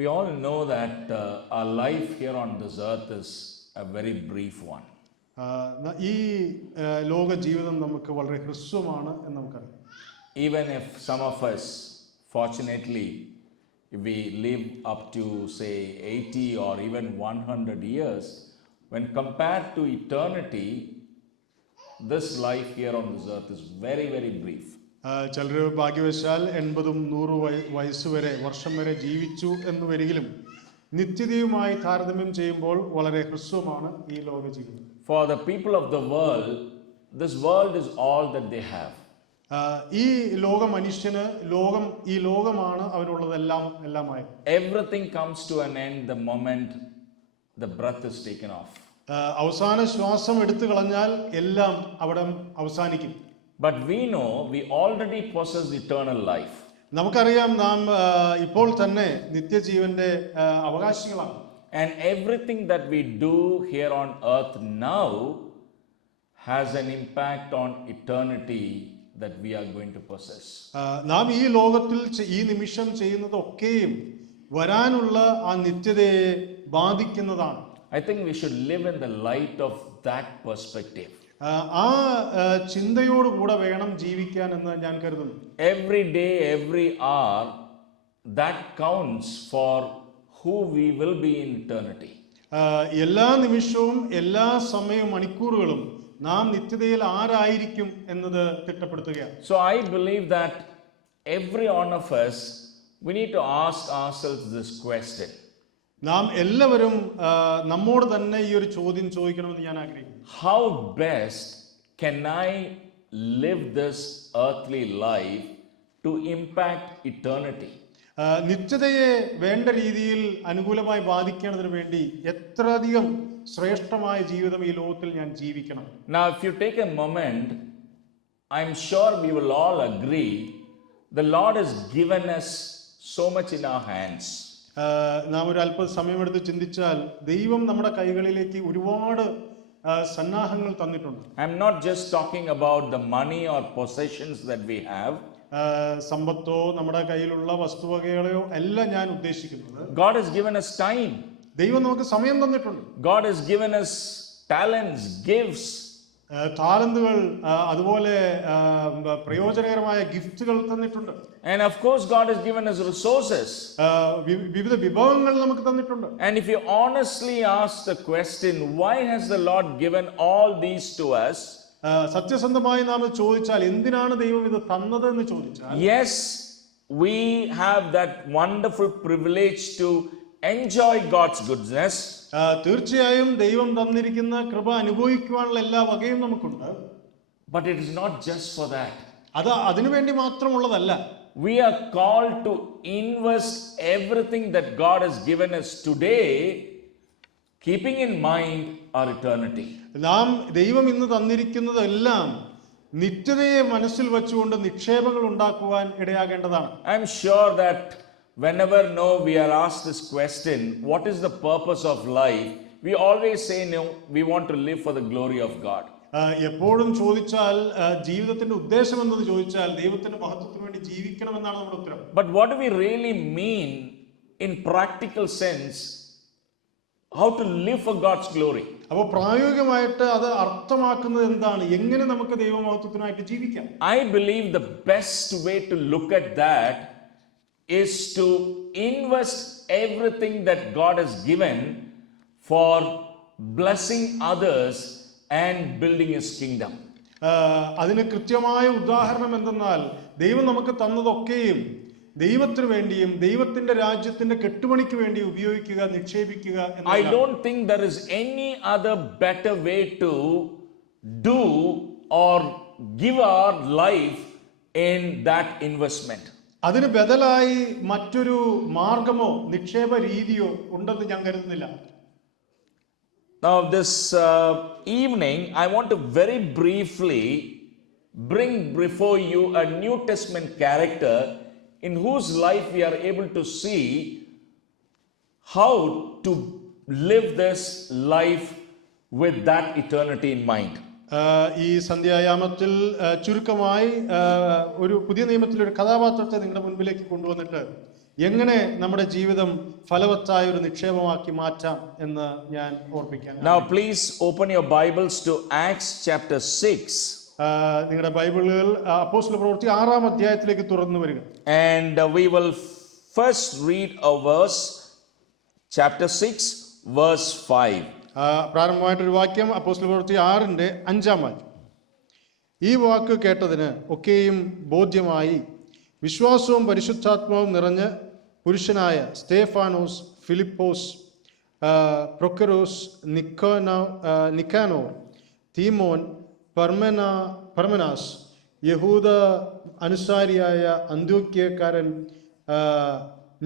We all know that our life here on this earth is a very brief one. ഈ ലോക ജീവിതം നമുക്ക് വളരെ ഹ്രസ്വമാണ് എന്ന് നമുക്കറിയാം. Even if some of us, fortunately, if we live up to say 80 or even 100 years, when compared to eternity, this life here on this earth is very, very brief. ചിലർ ഭാഗ്യവശാൽ 80-100 വയസ്സ് വരെ വർഷം വരെ ജീവിച്ചു എന്ന് വരികിലും നിത്യതയുമായി താരതമ്യം ചെയ്യുമ്പോൾ വളരെ ഹ്രസ്വമാണ് ഈ ലോക ജീവിതം. For the people of the world, this world is all that they have. ഈ ലോക മനുഷ്യന് ഈ ലോകമാണ് അവനുള്ളതെല്ലാം. Everything comes to an end the moment the breath is taken off. അവസാന ശ്വാസം എടുത്തു കളഞ്ഞാൽ എല്ലാം അവിടെ അവസാനിക്കും. But we know we already possess eternal life. നമുക്കറിയാം നാം ഇപ്പോൾ തന്നെ നിത്യജീവന്റെ അവകാശികളാണ്. And everything that we do here on earth now has an impact on eternity that we are going to possess. നാം ഈ ലോകത്തിൽ ഈ നിമിഷം ചെയ്യുന്നതൊക്കെയും വരാനുള്ള ആ നിത്യതയെ ബാധിക്കുന്നതാണ്. I think we should live in the light of that perspective. ആ ചിന്തയോടുകൂടെ വേണം ജീവിക്കാൻ എന്ന് ഞാൻ കരുതുന്നു. Every day, every hour, that counts for who we will be in eternity. എല്ലാ നിമിഷവും എല്ലാ സമയവും മണിക്കൂറുകളും നാം നിത്യതയിൽ ആരായിരിക്കും എന്നത് തിട്ടപ്പെടുത്തുകയാണ്. So I believe that every one of us, we need to ask ourselves this question. നാം എല്ലാവരും നമ്മോട് തന്നെ ഈ ഒരു ചോദ്യം ചോദിക്കണമെന്ന് ഞാൻ ആഗ്രഹിക്കുന്നു. How best can I live this earthly life to impact eternity? നിത്യതയെ വേണ്ട രീതിയിൽ അനുകൂലമായി ബാധിക്കേണ്ടതിന് വേണ്ടി എത്രയധികം ശ്രേഷ്ഠമായ ജീവിതം ഈ ലോകത്തിൽ ഞാൻ ജീവിക്കണം. Now if you take a moment, I'm sure we will all agree the Lord has given us so much in our hands. നാം ഒരു അല്പ സമയമെടുത്ത് ചിന്തിച്ചാൽ ദൈവം നമ്മുടെ കൈകളിലേക്ക് ഒരുപാട് സന്നാഹങ്ങൾ തന്നിട്ടുണ്ട്. I'm not just talking about the money or possessions that we have. സമ്പത്തോ നമ്മുടെ കയ്യിലുള്ള വസ്തുവകകളെയോ അല്ല ഞാൻ ഉദ്ദേശിക്കുന്നത്. God has given us time. ദൈവം നമുക്ക് സമയം തന്നിട്ടുണ്ട്. God has given us talents, gifts. താലന്തുകൾ അതുപോലെ പ്രയോജനകരമായ ഗിഫ്റ്റുകൾ തന്നിട്ടുണ്ട്. And of course God has given us resources. വിവിധ വിഭവങ്ങൾ നമുക്ക് തന്നിട്ടുണ്ട്. And if you honestly ask the question, why has the Lord given all these to us? സത്യസന്ധമായി നാം ചോദിച്ചാൽ എന്തിനാണ് ദൈവം ഇത് തന്നത് എന്ന് ചോദിച്ചാൽ, yes, we have that wonderful privilege to enjoy God's goodness. തീർച്ചയായും ദൈവം തന്നിരിക്കുന്ന കൃപ അനുഭവിക്കുവാനുള്ള എല്ലാ വകയും നമുക്കുണ്ട്. But it is not just for that. അത് അതിനുവേണ്ടി മാത്രമുള്ളതല്ല. We are called to invest everything that God has given us today, keeping in mind our eternity. നാം ദൈവം ഇന്ന് തന്നിരിക്കുന്നതെല്ലാം നിത്യതയെ മനസ്സിൽ വെച്ചുകൊണ്ട് നിക്ഷേപങ്ങൾ ഉണ്ടാക്കുവാൻ ഇടയാകേണ്ടതാണ്. I am sure that whenever we are asked this question, what is the purpose of life? We always say, no, we want to live for the glory of God. എപ്പോഴും ചോദിച്ചാൽ ജീവിതത്തിന്റെ ഉദ്ദേശം എന്തെന്ന് ചോദിച്ചാൽ ദൈവത്തിന്റെ മഹത്വത്തിന് വേണ്ടി ജീവിക്കണമെന്നാണ് നമ്മുടെ ഉത്തരം. But what do we really mean in practical sense? How to live for God's glory? അപ്പോൾ പ്രായോഗികമായിട്ട് അത് അർത്ഥമാക്കുന്നത് എന്താണ്? എങ്ങനെ നമുക്ക് ദൈവമഹത്വത്തിനായിട്ട് ജീവിക്കാം? I believe the best way to look at that is to invest everything that God has given for blessing others and building His kingdom. അതിന് കൃത്യമായ ഉദാഹരണം എന്തെന്നാൽ ദൈവം നമുക്ക് തന്നതൊക്കെയും ദൈവത്തിന് വേണ്ടിയും ദൈവത്തിന്റെ രാജ്യത്തിന്റെ കെട്ടുപണിക്ക് വേണ്ടി ഉപയോഗിക്കുക, നിക്ഷേപിക്കുക. I don't think there is any other better way to do or give our life in that investment. അതിന് ബദലായി മറ്റൊരു മാർഗമോ നിക്ഷേപ രീതിയോ ഉണ്ടെന്ന് ഞാൻ കരുതുന്നില്ല. Now this evening I want to very briefly bring before you a New Testament character in whose life we are able to see how to live this life with that eternity in mind. ഈ സന്ധ്യായാമത്തിൽ ചുരുക്കമായി ഒരു പുതിയ നിയമത്തിലൊരു കഥാപാത്രത്തെ നിങ്ങളുടെ മുൻപിലേക്ക് കൊണ്ടുവന്നിട്ട് എങ്ങനെ നമ്മുടെ ജീവിതം ഫലവത്തായ ഒരു നിക്ഷേപമാക്കി മാറ്റാം എന്ന് ഞാൻ ഓർപ്പിക്കാൻ. Now, please open your Bibles to Acts chapter 6. നിങ്ങളുടെ ബൈബിളുകൾ അപ്പോസ്തല പ്രവൃത്തി 6-ാം അധ്യായത്തിലേക്ക് തുറന്നു വരിക. And we will first read a verse, chapter 6, verse 5. പ്രാരംഭമായിട്ടൊരു വാക്യം അപ്പോസ്തല പ്രവൃത്തി 6-ന്റെ 5-ാം വാക്യം. ഈ വാക്ക് കേട്ടതിന് ഒക്കെയും ബോധ്യമായി വിശ്വാസവും പരിശുദ്ധാത്മാവും നിറഞ്ഞ് പുരുഷനായ സ്തേഫാനോസ്, ഫിലിപ്പോസ്, പ്രൊക്കരോസ്, നിക്കാനോർ, തീമോൻ, പർമെനാസ്, യഹൂദ അനുസാരിയായ അന്ത്യോക്യക്കാരൻ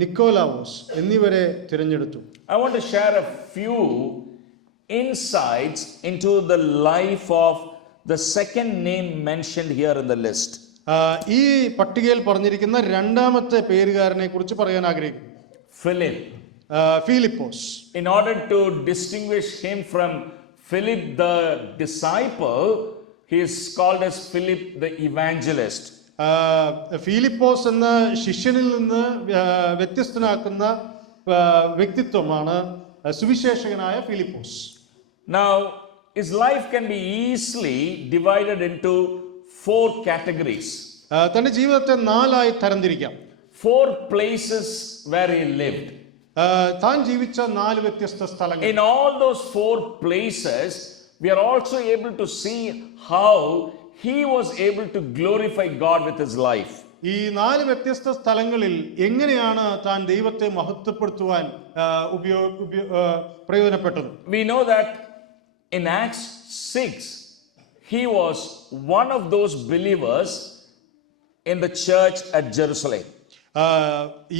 നിക്കോലാവോസ് എന്നിവരെ തിരഞ്ഞെടുത്തു. I want to share a few insights into the life of the second name mentioned here in the list. ഈ പട്ടികയിൽ പറഞ്ഞിരിക്കുന്ന രണ്ടാമത്തെ പേരുകാരനെ കുറിച്ച് പറയാൻ ആഗ്രഹിക്കുന്നു. Philip. Philipose. In order to distinguish him from Philip the disciple, he is called as Philip the evangelist. Philipose എന്ന ശിഷ്യനിൽ നിന്ന് വ്യത്യസ്തനാക്കുന്ന വ്യക്തിത്വമാണ് സുവിശേഷകനായ Philipose. Now, his life can be easily divided into 4 categories. തന്റെ ജീവിതത്തെ 4ആയി തരംതിരിക്കാം. 4 places where he lived. താൻ ജീവിച്ച 4 വ്യത്യസ്ത സ്ഥലങ്ങൾ. In all those 4 places, we are also able to see how he was able to glorify God with his life. ഈ 4 വ്യത്യസ്ത സ്ഥലങ്ങളിൽ എങ്ങനെയാണ് താൻ ദൈവത്തെ മഹത്വപ്പെടുത്തുവാൻ പ്രയോജനപ്പെട്ടത്? We know that in Acts 6, he was one of those believers in the church at Jerusalem.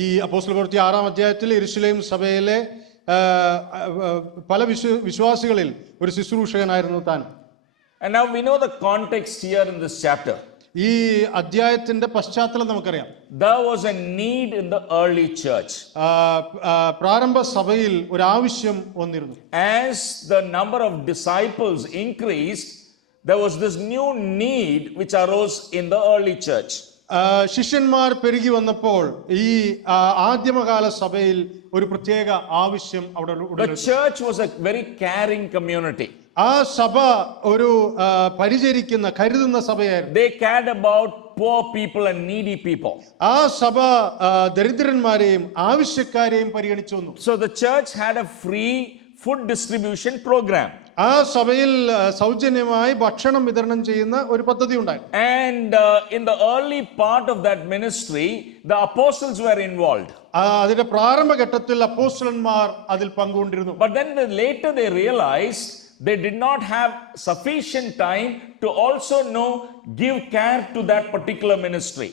ഈ അപ്പോസ്തല പ്രവൃത്തി 6-ാം അധ്യായത്തിൽ യെരുശലേം സഭയിലെ പല വിശ്വാസികളിൽ ഒരു ശുശ്രൂഷകനായിരുന്നു താൻ. And now we know the context here in this chapter. ഈ അധ്യായത്തിന്റെ പശ്ചാത്തലം നമുക്കറിയാം. There was a need in the early church. പ്രാരംഭ സഭയിൽ ഒരു ആവശ്യം വന്നിരുന്നു. As the number of disciples increased, there was this new need which arose in the early church. ശിഷ്യന്മാർ പെരുകി വന്നപ്പോൾ ഈ ആദ്യമകാല സഭയിൽ ഒരു പ്രത്യേക ആവശ്യം അവിടെ. The church was a very caring community. ആ സഭ ഒരു പരിചരിക്കുന്ന കരുതുന്ന സഭയായിരുന്നു. They cared about poor people and needy people. ആ സഭ ദരിദ്രന്മാരെയും ആവശ്യക്കാരെയും പരിഗണിച്ചു വന്നു. So the church had a free food distribution program. ആ സഭയിൽ സൗജന്യമായി ഭക്ഷണം വിതരണം ചെയ്യുന്ന ഒരു പദ്ധതി ഉണ്ടായിരുന്നു. And in the early part of that ministry, the apostles were involved. അതിന്റെ പ്രാരംഭഘട്ടത്തിൽ അപ്പോസ്തലന്മാർ അതിൽ പങ്കുകൊണ്ടിരുന്നു. But then later they realized they did not have sufficient time to also give care to that particular ministry.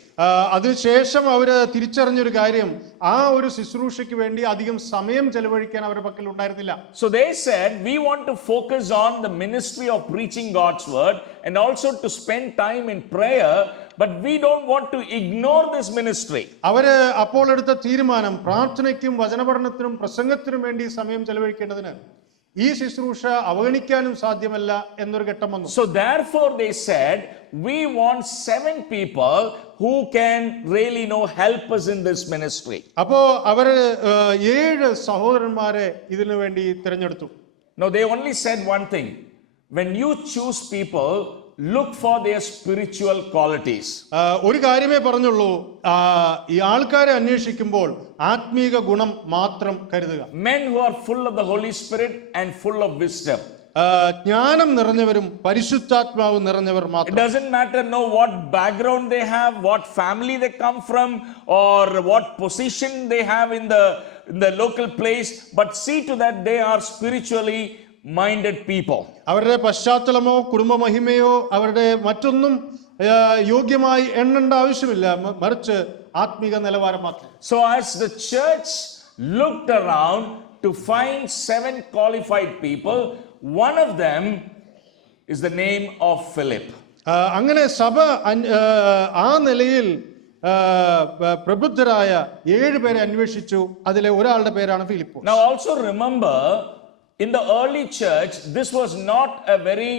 അതിനുശേഷം അവര് തിരിച്ചറിഞ്ഞൊരു കാര്യം, ആ ഒരു ശുശ്രൂഷയ്ക്ക് വേണ്ടി അധികം സമയം ചെലവഴിക്കാൻ അവരുടെ പക്കൽ ഉണ്ടായിരുന്നില്ല. So they said, we want to focus on the ministry of preaching God's word and also to spend time in prayer, but we don't want to ignore this ministry. അവര് അപ്പോൾ എടുത്ത തീരുമാനം പ്രാർത്ഥനയ്ക്കും വചനപഠനത്തിനും പ്രസംഗത്തിനും വേണ്ടി സമയം ചെലവഴിക്കേണ്ടതിന് ഈ ശുശ്രൂഷ അവഗണിക്കാനും സാധ്യമല്ല എന്നൊരു ഘട്ടം വന്നു. So therefore they said, we want 7 people who can really help us in this ministry. അപ്പോ അവര് 7 സഹോദരന്മാരെ ഇതിനു വേണ്ടി തിരഞ്ഞെടുത്തു. Now they only said one thing: when you choose people, look for their spiritual qualities. ഒരു കാര്യമേ പറഞ്ഞുള്ളൂ, ഈ ആൾക്കാരെ അന്വേഷിക്കുമ്പോൾ ആത്മീക ഗുണം മാത്രം കരുതുക. Men who are full of the Holy Spirit and full of wisdom. ജ്ഞാനം നിറഞ്ഞവരും പരിശുദ്ധാത്മാവ് നിറഞ്ഞവർ മാത്രം. It doesn't matter what background they have, what family they come from, or what position they have in the local place, but see to that they are spiritually minded people. അവരുടെ പശ്ചാത്തലമോ കുടുംബ മഹിമയോ അവരുടെ മറ്റൊന്നും യോഗ്യമായി എണ്ണേണ്ട ആവശ്യമില്ല, മറിച്ച് ആത്മീക നിലവാരം മാത്രം. So as the church looked around to find 7 qualified people, one of them is the name of Philip. അങ്ങനെ സഭ ആ നിലയിൽ പ്രബുദ്ധരായ 7 പേരെ അന്വേഷിച്ചു. അതിലെ ഒരാളുടെ പേരാണ് Philipose. Now also remember, in the early church, this was not a very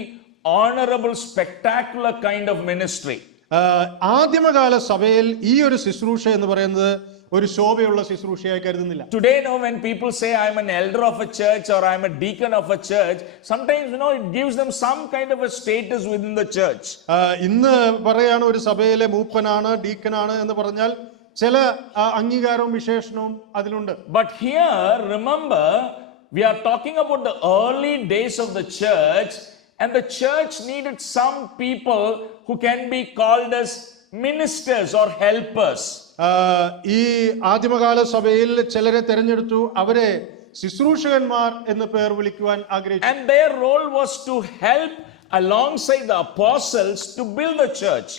honorable, spectacular kind of ministry. ആദ്യമകാല സഭയിൽ ഈ ഒരു ശുശ്രൂഷ എന്ന് പറയുന്നത് ഒരു ശോഭയുള്ള ശുശ്രൂഷയായി കരുതുന്നില്ല. Today, when people say I'm an elder of a church or I'm a deacon of a church, sometimes, it gives them some kind of a status within the church. ഇന്ന് പറയാണ് ഒരു സഭയിലെ മൂപ്പനാണ്, ഡീക്കനാണ് എന്ന് പറഞ്ഞാൽ ചില അംഗീകാരവും വിശേഷണവും അതിലുണ്ട്. But here, remember, we are talking about the early days of the church, and the church needed some people who can be called as ministers or helpers. ഈ ആദിമകാല സഭയിൽ ചിലരെ തെരഞ്ഞെടുത്തു, അവരെ ശുശ്രൂഷകന്മാർ എന്ന് പേർ വിളിക്കുവാൻ ആഗ്രഹിച്ചു. And their role was to help alongside the apostles to build the church.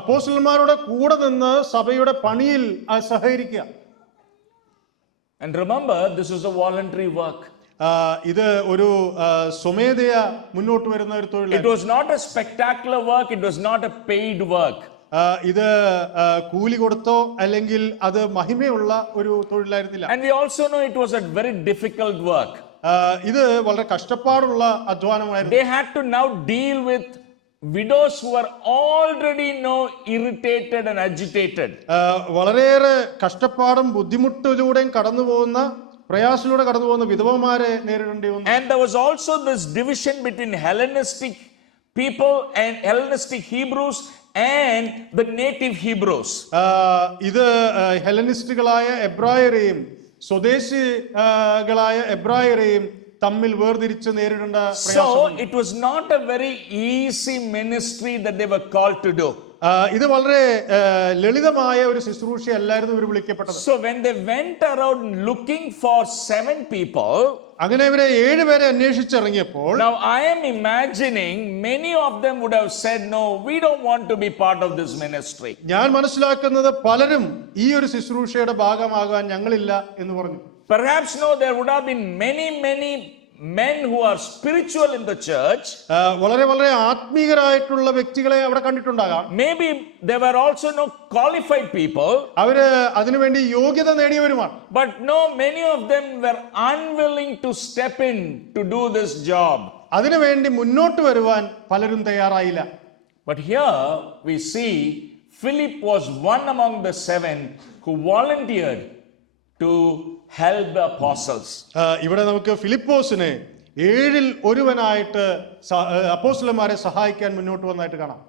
അപ്പോസ്തലന്മാരുടെ കൂടെ നിന്ന് സഭയുടെ പണിയിൽ സഹകരിക്കുക. And remember, this is a voluntary work. ഇത് ഒരു സ്വമേധയാ മുന്നോട്ട് വരുന്ന ഒരു തൊഴിൽ. It was not a spectacular work, it was not a paid work. ഇത് കൂലി കൊടുത്തോ അല്ലെങ്കിൽ അത് മഹിമയുള്ള ഒരു തൊഴിലായിരുന്നില്ല. And we also know it was a very difficult work. ഇത് വളരെ കഷ്ടപ്പാടുള്ള അധ്വാനമായിരുന്നു. They had to now deal with widows who were already irritated and agitated. വളരെയേറെ കഷ്ടപ്പാടും ബുദ്ധിമുട്ടിലൂടെയും കടന്നു പോകുന്ന, പ്രയാസത്തിലൂടെ കടന്നു പോകുന്ന വിധവമാരെ നേരിടേണ്ടി വന്നു. And there was also this division between Hellenistic people and Hellenistic Hebrews and the native Hebrews. ഇത് ഹെലനിസ്റ്റുകളായ എബ്രായരെയും സ്വദേശികളായ എബ്രായരെയും തമ്മിൽ വേർതിരിച്ച് നേരിടേണ്ട So it was not a very easy ministry that they were called to do. ഇത് വളരെ ലളിതമായ ഒരു ശുശ്രൂഷയല്ലായിരുന്നു ഇവർ വിളിക്കപ്പെട്ടത്. So when they went around looking for 7 people, അങ്ങനെ ഇവരെ 7 പേരെ അന്വേഷിച്ചിറങ്ങിയപ്പോൾ, now I am imagining many of them would have said, no, we don't want to be part of this ministry. ഞാൻ മനസ്സിലാക്കുന്നത് പലരും ഈ ഒരു ശുശ്രൂഷയുടെ ഭാഗമാകാൻ ഞങ്ങളില്ല എന്ന് പറഞ്ഞു. Perhaps there would have been many men who are spiritual in the church. വളരെ വളരെ ആത്മീയരായിട്ടുള്ള വ്യക്തികളെ അവിടെ കണ്ടിട്ടുണ്ടാകാം. Maybe there were also qualified people. അവര് അതിനുവേണ്ടി യോഗ്യത നേടിയവരുമാണ്. But many of them were unwilling to step in to do this job. അതിനുവേണ്ടി മുന്നോട്ട് വരുവാൻ പലരും തയ്യാറായില്ല. But here we see Philip was one among the 7 who volunteered to help the apostles. ഇവിടെ നമുക്ക് ഫിലിപ്പോസിനെ 7-ൽ ഒരുവനായിട്ട് അപ്പോസ്തലന്മാരെ സഹായിക്കാൻ മുന്നോട്ട് വന്നായിട്ട് കാണാം.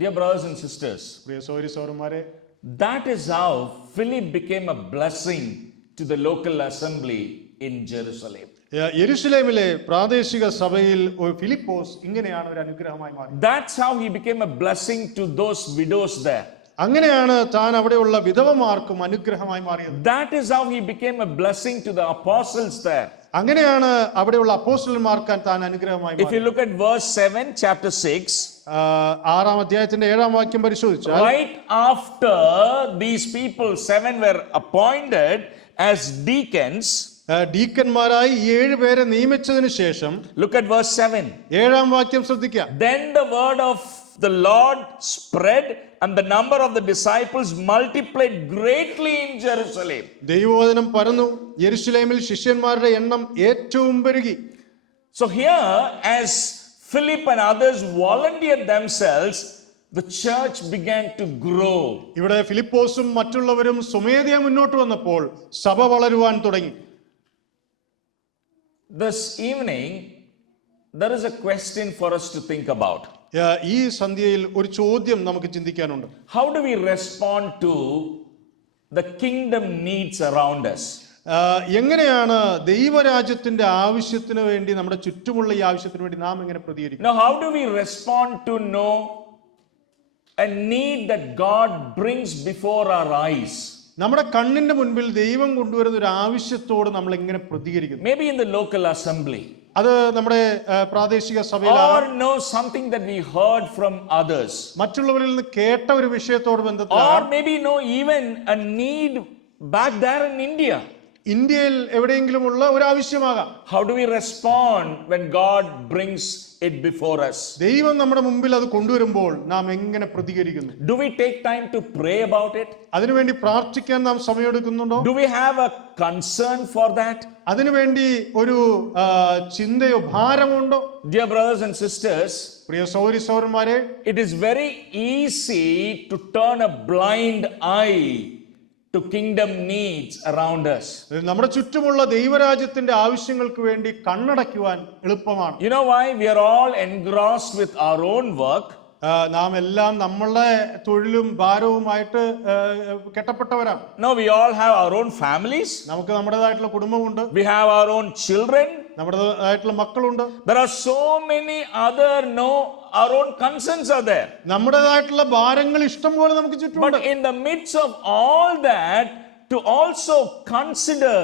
Dear brothers and sisters, പ്രിയ സഹോദരന്മാരെ, that is how Philip became a blessing to the local assembly in Jerusalem. യെരുശലേമിലെ പ്രാദേശിക സഭയിൽ ഫിലിപ്പോസ് ഇങ്ങനെയാണ് ഒരു അനുഗ്രഹമായി മാറിയത്. That's how he became a blessing to those widows there. അങ്ങനെയാണ് താൻ അവിടെയുള്ള വിധവമാർക്കും അനുഗ്രഹമായി മാറിയത്. That is how he became a blessing to the apostles there. അങ്ങനെയാണ് അവിടെയുള്ള അപ്പോസ്തലന്മാർക്ക് താൻ അനുഗ്രഹമായി മാറിയത്. If you look at verse 7, chapter 6, 6-ാം അധ്യായത്തിന്റെ 7-ാം വാക്യം പരിശോധിച്ചാൽ, right after these people 7 were appointed as deacons, ഡീക്കന്മാരായി 7 പേരെ നിയമിച്ചതിന് ശേഷം, look at verse 7. 7-ാം വാക്യം ശ്രദ്ധിക്കുക. Then the word of the Lord spread and the number of the disciples multiplied greatly in Jerusalem. ദൈവവചനം പരന്നു, യെരുശലേമിൽ ശിഷ്യന്മാരുടെ എണ്ണം ഏറ്റവും പെരുകി. So here, as Philip and others volunteered themselves, the church began to grow. ഇവിടെ ഫിലിപ്പോസും മറ്റുള്ളവരും സ്വമേധയാ മുന്നോട്ട് വന്നപ്പോൾ സഭ വളരുവാൻ തുടങ്ങി. This evening, there is a question for us to think about. ഈ സന്ധ്യയിൽ ഒരു ചോദ്യം നമുക്ക് ചിന്തിക്കാനുണ്ട്. How do we respond to the kingdom needs around us? എങ്ങനെയാണ് ദൈവരാജ്യത്തിന്റെ ആവശ്യത്തിന് വേണ്ടി, നമ്മുടെ ചുറ്റുമുള്ള ഈ ആവശ്യത്തിന് വേണ്ടി നാം എങ്ങനെ പ്രതികരിക്കും? Now, how do we respond to know a need that God brings before our eyes? നമ്മുടെ കണ്ണിന്റെ മുൻപിൽ ദൈവം കൊണ്ടുവരുന്ന ഒരു ആവശ്യത്തോട് നമ്മൾ എങ്ങനെ പ്രതികരിക്കുന്നു? Maybe in the local assembly. അത് നമ്മുടെ പ്രാദേശിക സഭയിൽ, or know something that we heard from others, മറ്റുള്ളവരിൽ നിന്ന് കേട്ട ഒരു വിഷയത്തോട് ബന്ധത്തിൽ, or maybe even a need back there in India. ഇന്ത്യയിൽ എവിടെയെങ്കിലുമുള്ള ഒരു ആവശ്യമാകാം. How do we respond when God brings it before us? ദൈവം നമ്മുടെ മുമ്പിൽ അത് കൊണ്ടുവരുമ്പോൾ നാം എങ്ങനെ പ്രതികരിക്കുന്നു? Do we take time to pray about it? അതിനുവേണ്ടി പ്രാർത്ഥിക്കാൻ നാം സമയമെടുക്കുന്നുണ്ടോ? Do we have a concern for that? അതിനുവേണ്ടി ഒരു ചിന്തയോ ഭാരമുണ്ടോ? Dear brothers and sisters, പ്രിയ സഹോദരി സഹോദരന്മാരെ, it is very easy to turn a blind eye to kingdom needs around us. നമ്മുടെ ചുറ്റുമുള്ള ദൈവരാജ്യത്തിന്റെ ആവശ്യങ്ങൾക്ക് വേണ്ടി കണ്ണടയ്ക്കുവാൻ എളുപ്പമാണ്. You know why? We are all engrossed with our own work. നാം എല്ലാം നമ്മളുടെ തൊഴിലും ഭാരവുമായിട്ട് കെട്ടപ്പെട്ടവരാണ്. No, we all have our own families. നമുക്ക് നമ്മുടേതായിട്ടുള്ള കുടുംബമുണ്ട്. We have our own children. നമ്മുടേതായിട്ടുള്ള മക്കളുണ്ട്. There are so many other our own concerns are there. നമ്മുടേതായിട്ടുള്ള ഭാരങ്ങൾ ഇഷ്ടം പോലെ നമുക്ക് ചുറ്റുമുണ്ട്. But in the midst of all that, to also consider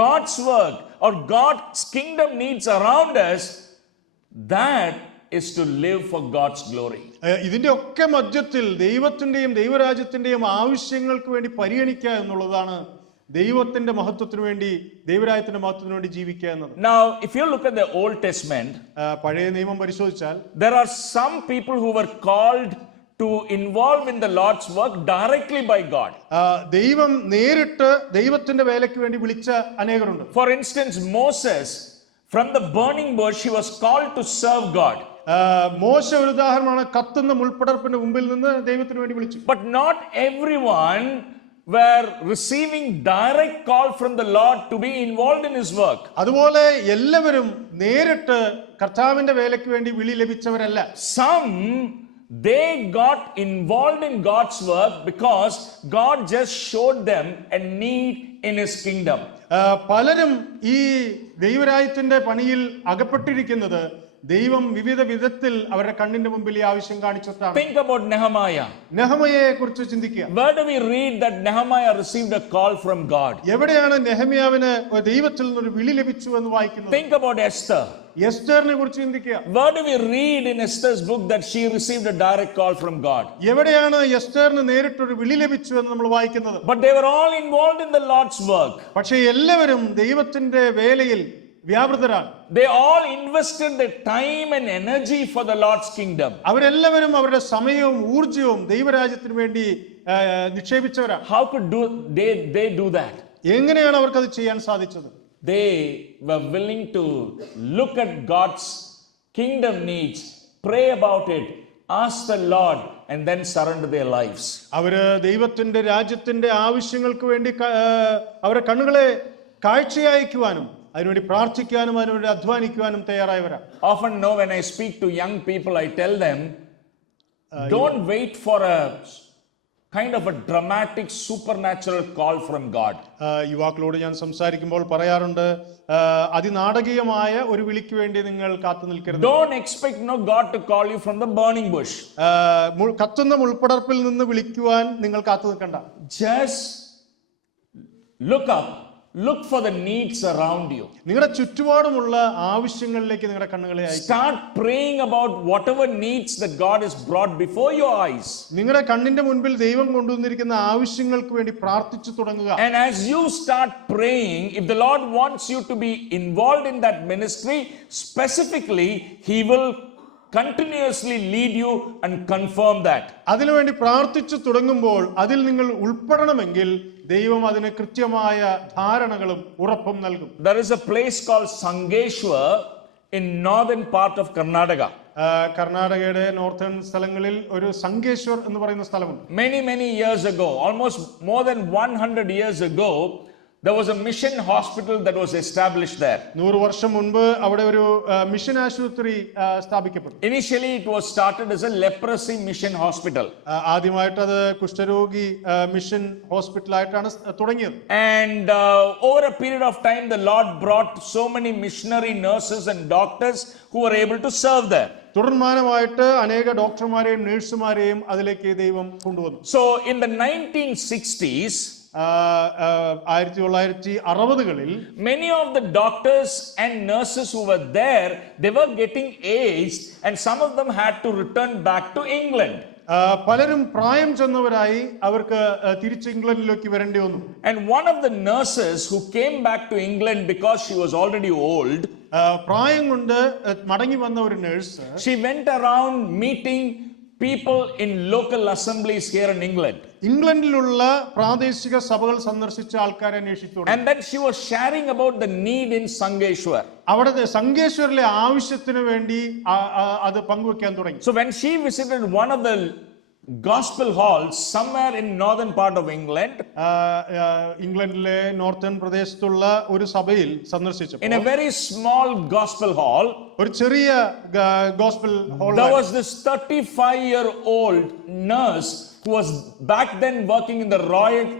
God's work or God's kingdom needs around us, that is to live for God's glory. ഇതിന്റെ ഒക്കെ മധ്യത്തിൽ ദൈവത്തിന്റെയും ദൈവരാജ്യത്തിന്റെയും ആവശ്യങ്ങൾക്ക് വേണ്ടി പരിഗണിക്കുക എന്നുള്ളതാണ് ദൈവത്തിന്റെ മഹത്വത്തിന് വേണ്ടി, ദൈവരാജ്യത്തിന്റെ മഹത്വത്തിന് വേണ്ടി ജീവിക്കുക എന്നത്. Now, if you look at the Old Testament, പഴയ നിയമം പരിശോധിച്ചാൽ there are some people who were called to involve in the Lord's work directly by God. ദൈവം നേരിട്ട് ദൈവത്തിന്റെ വേലയ്ക്ക് വേണ്ടി വിളിച്ച അനേകരുണ്ട്. For instance, Moses, from the burning bush, he was called to serve God. മോശ ഒരു ഉദാഹരണമാണ്. കത്തുന്ന മുൾപ്പടർപ്പിന്റെ മുമ്പിൽ നിന്ന് ദൈവത്തിന് വേണ്ടി വിളിച്ചു. But not everyone were receiving direct call from the Lord to be involved in his work. അതുപോലെ എല്ലാവരും നേരിട്ട് കർത്താവിന്റെ വേലയ്ക്ക് വേണ്ടി വിളി ലഭിച്ചവരല്ല. Some, they got involved in God's work because God just showed them a need in his kingdom. പലരും ഈ ദൈവരാജ്യത്തിന്റെ പണിയിൽ അകപ്പെട്ടിരിക്കുന്നത് ദൈവം വിവിധ വിധത്തിൽ അവരുടെ കണ്ണിന്റെ മുമ്പിൽ ഈ ആവശ്യം കാണിച്ചിട്ടാണ്. Think about Nehemiah. നെഹമയെ കുറിച്ച് ചിന്തിക്കുക. Where do we read that Nehemiah received a call from God? എവിടെയാണ് നെഹമ്യാവിന് ദൈവത്തിൽ നിന്നൊരു വിളി ലഭിച്ചു എന്ന് വായിക്കുന്നത്? Think about Esther. എസ്തറിനെ കുറിച്ച് ചിന്തിക്കുക. Where do we read in Esther's book that she received a direct call from God? എവിടെയാണ് എസ്തറിന് നേരിട്ടൊരു വിളി ലഭിച്ചു എന്ന് നമ്മൾ വായിക്കുന്നത്? But they were all involved in the Lord's work. പക്ഷേ എല്ലാവരും ദൈവത്തിന്റെ വേലയിൽ വ്യാപൃതരാണ്. They all invested their time and energy for the Lord's kingdom. അവരെല്ലാവരും അവരുടെ സമയവും ഊർജ്ജവും ദൈവരാജ്യത്തിന് വേണ്ടി നിക്ഷേപിച്ചവരാണ്. How could they do that? എങ്ങനെയാണ് അവർക്കത് ചെയ്യാൻ സാധിച്ചത്? They were willing to look at God's kingdom needs, pray about it, ask the Lord, and then surrender their lives. അവര് ദൈവത്തിന്റെ രാജ്യത്തിന്റെ ആവശ്യങ്ങൾക്ക് വേണ്ടി അവരുടെ കണ്ണുകളെ കാഴ്ചയയക്കുവാനും അതിനുവേണ്ടി പ്രാർത്ഥിക്കാനും അതിനുവേണ്ടി അധ്വാനിക്കുവാനും തയ്യാറായവരാണ്. Often when I speak to young people, I tell them, don't wait for a kind of a dramatic supernatural call from God. യുവാക്കളോട് ഞാൻ സംസാരിക്കുമ്പോൾ പറയാറുണ്ട്, അതിനാടകീയമായ ഒരു വിളിക്ക് വേണ്ടി നിങ്ങൾ കാത്തു നിൽക്കരുത്. Don't expect God to call you from the burning bush. കത്തുന്ന മുൾപ്പടർപ്പിൽ നിന്ന് വിളിക്കുവാൻ നിങ്ങൾ കാത്തു നിൽക്കണ്ട. Just look up. Look for the needs around you. നിങ്ങളുടെ ചുറ്റുപാടുമുള്ള ആവശ്യങ്ങളിലേക്ക് നിങ്ങളുടെ കണ്ണുകളെ അയക്കുക. Start praying about whatever needs that God has brought before your eyes. നിങ്ങളുടെ കണ്ണിന്റെ മുൻപിൽ ദൈവം കൊണ്ടുവന്നിരിക്കുന്ന ആവശ്യങ്ങൾക്ക് വേണ്ടി പ്രാർത്ഥിച്ചു തുടങ്ങുക. And as you start praying, if the Lord wants you to be involved in that ministry, specifically, He will continuously lead you and confirm that. അതിനുവേണ്ടി പ്രാർത്ഥിച്ചു തുടങ്ങുമ്പോൾ അതിൽ നിങ്ങൾ ഉൾപ്പെടണമെങ്കിൽ ദൈവം അതിന് കൃത്യമായ ധാരണകളും ഉറപ്പും നൽകും. There is a place called Sangeshwar in northern part of Karnataka. കർണാടകയുടെ നോർത്തേൺ സ്ഥലങ്ങളിൽ ഒരു സംഗേശ്വർ എന്ന് പറയുന്ന സ്ഥലമുണ്ട്. Many years ago, almost more than 100 years ago, there was a mission hospital that was established there. 100 വർഷം മുൻപ് അവിടെ ഒരു മിഷൻ ആശുപത്രി സ്ഥാപിക്കപ്പെട്ടു. Initially it was started as a leprosy mission hospital. ആദ്യമായിട്ട് അത് കുഷ്ഠരോഗി മിഷൻ ഹോസ്പിറ്റൽ ആയിട്ടാണ് തുടങ്ങിയത്. And over a period of time the Lord brought so many missionary nurses and doctors who were able to serve there. തുടർമാനമായിട്ട് അനേക ഡോക്ടർമാരെയും നഴ്സുമാരെയും അതിലേക്ക് ദൈവം കൊണ്ടുവന്നു. So in the 1960s, 1960കളിൽ many of the doctors and nurses who were there, they were getting aged and some of them had to return back to England. പലരും പ്രായം ചെന്നവരായി അവർക്ക് തിരിച്ച് ഇംഗ്ലണ്ടിലേക്ക് വരേണ്ടി വന്നു. And one of the nurses who came back to England because she was already old, പ്രായം കൊണ്ട് മടങ്ങി വന്ന ഒരു nurse, she went around meeting people in local assemblies here in England. ഇംഗ്ലണ്ടിലുള്ള പ്രാദേശിക സഭകൾ സന്ദർശിച്ച ആൾക്കാരെ അന്വേഷിച്ചു. And then she was sharing about the need in Sangeshwar. അവിടെ സംഗേശ്വറിലെ ആവശ്യത്തിന് വേണ്ടി അത് പങ്കുവെക്കാൻ തുടങ്ങി. So when she visited one of the gospel hall somewhere in northern part of England ഇംഗ്ലണ്ടിലെ നോർത്തേൺ പ്രദേശത്തുള്ള ഒരു സഭയിൽ സന്ദർശിച്ചപ്പോൾ in a very small gospel hall. ഒരു ചെറിയ gospel hall There was this 35-year-old nurse who was back then working in the Royal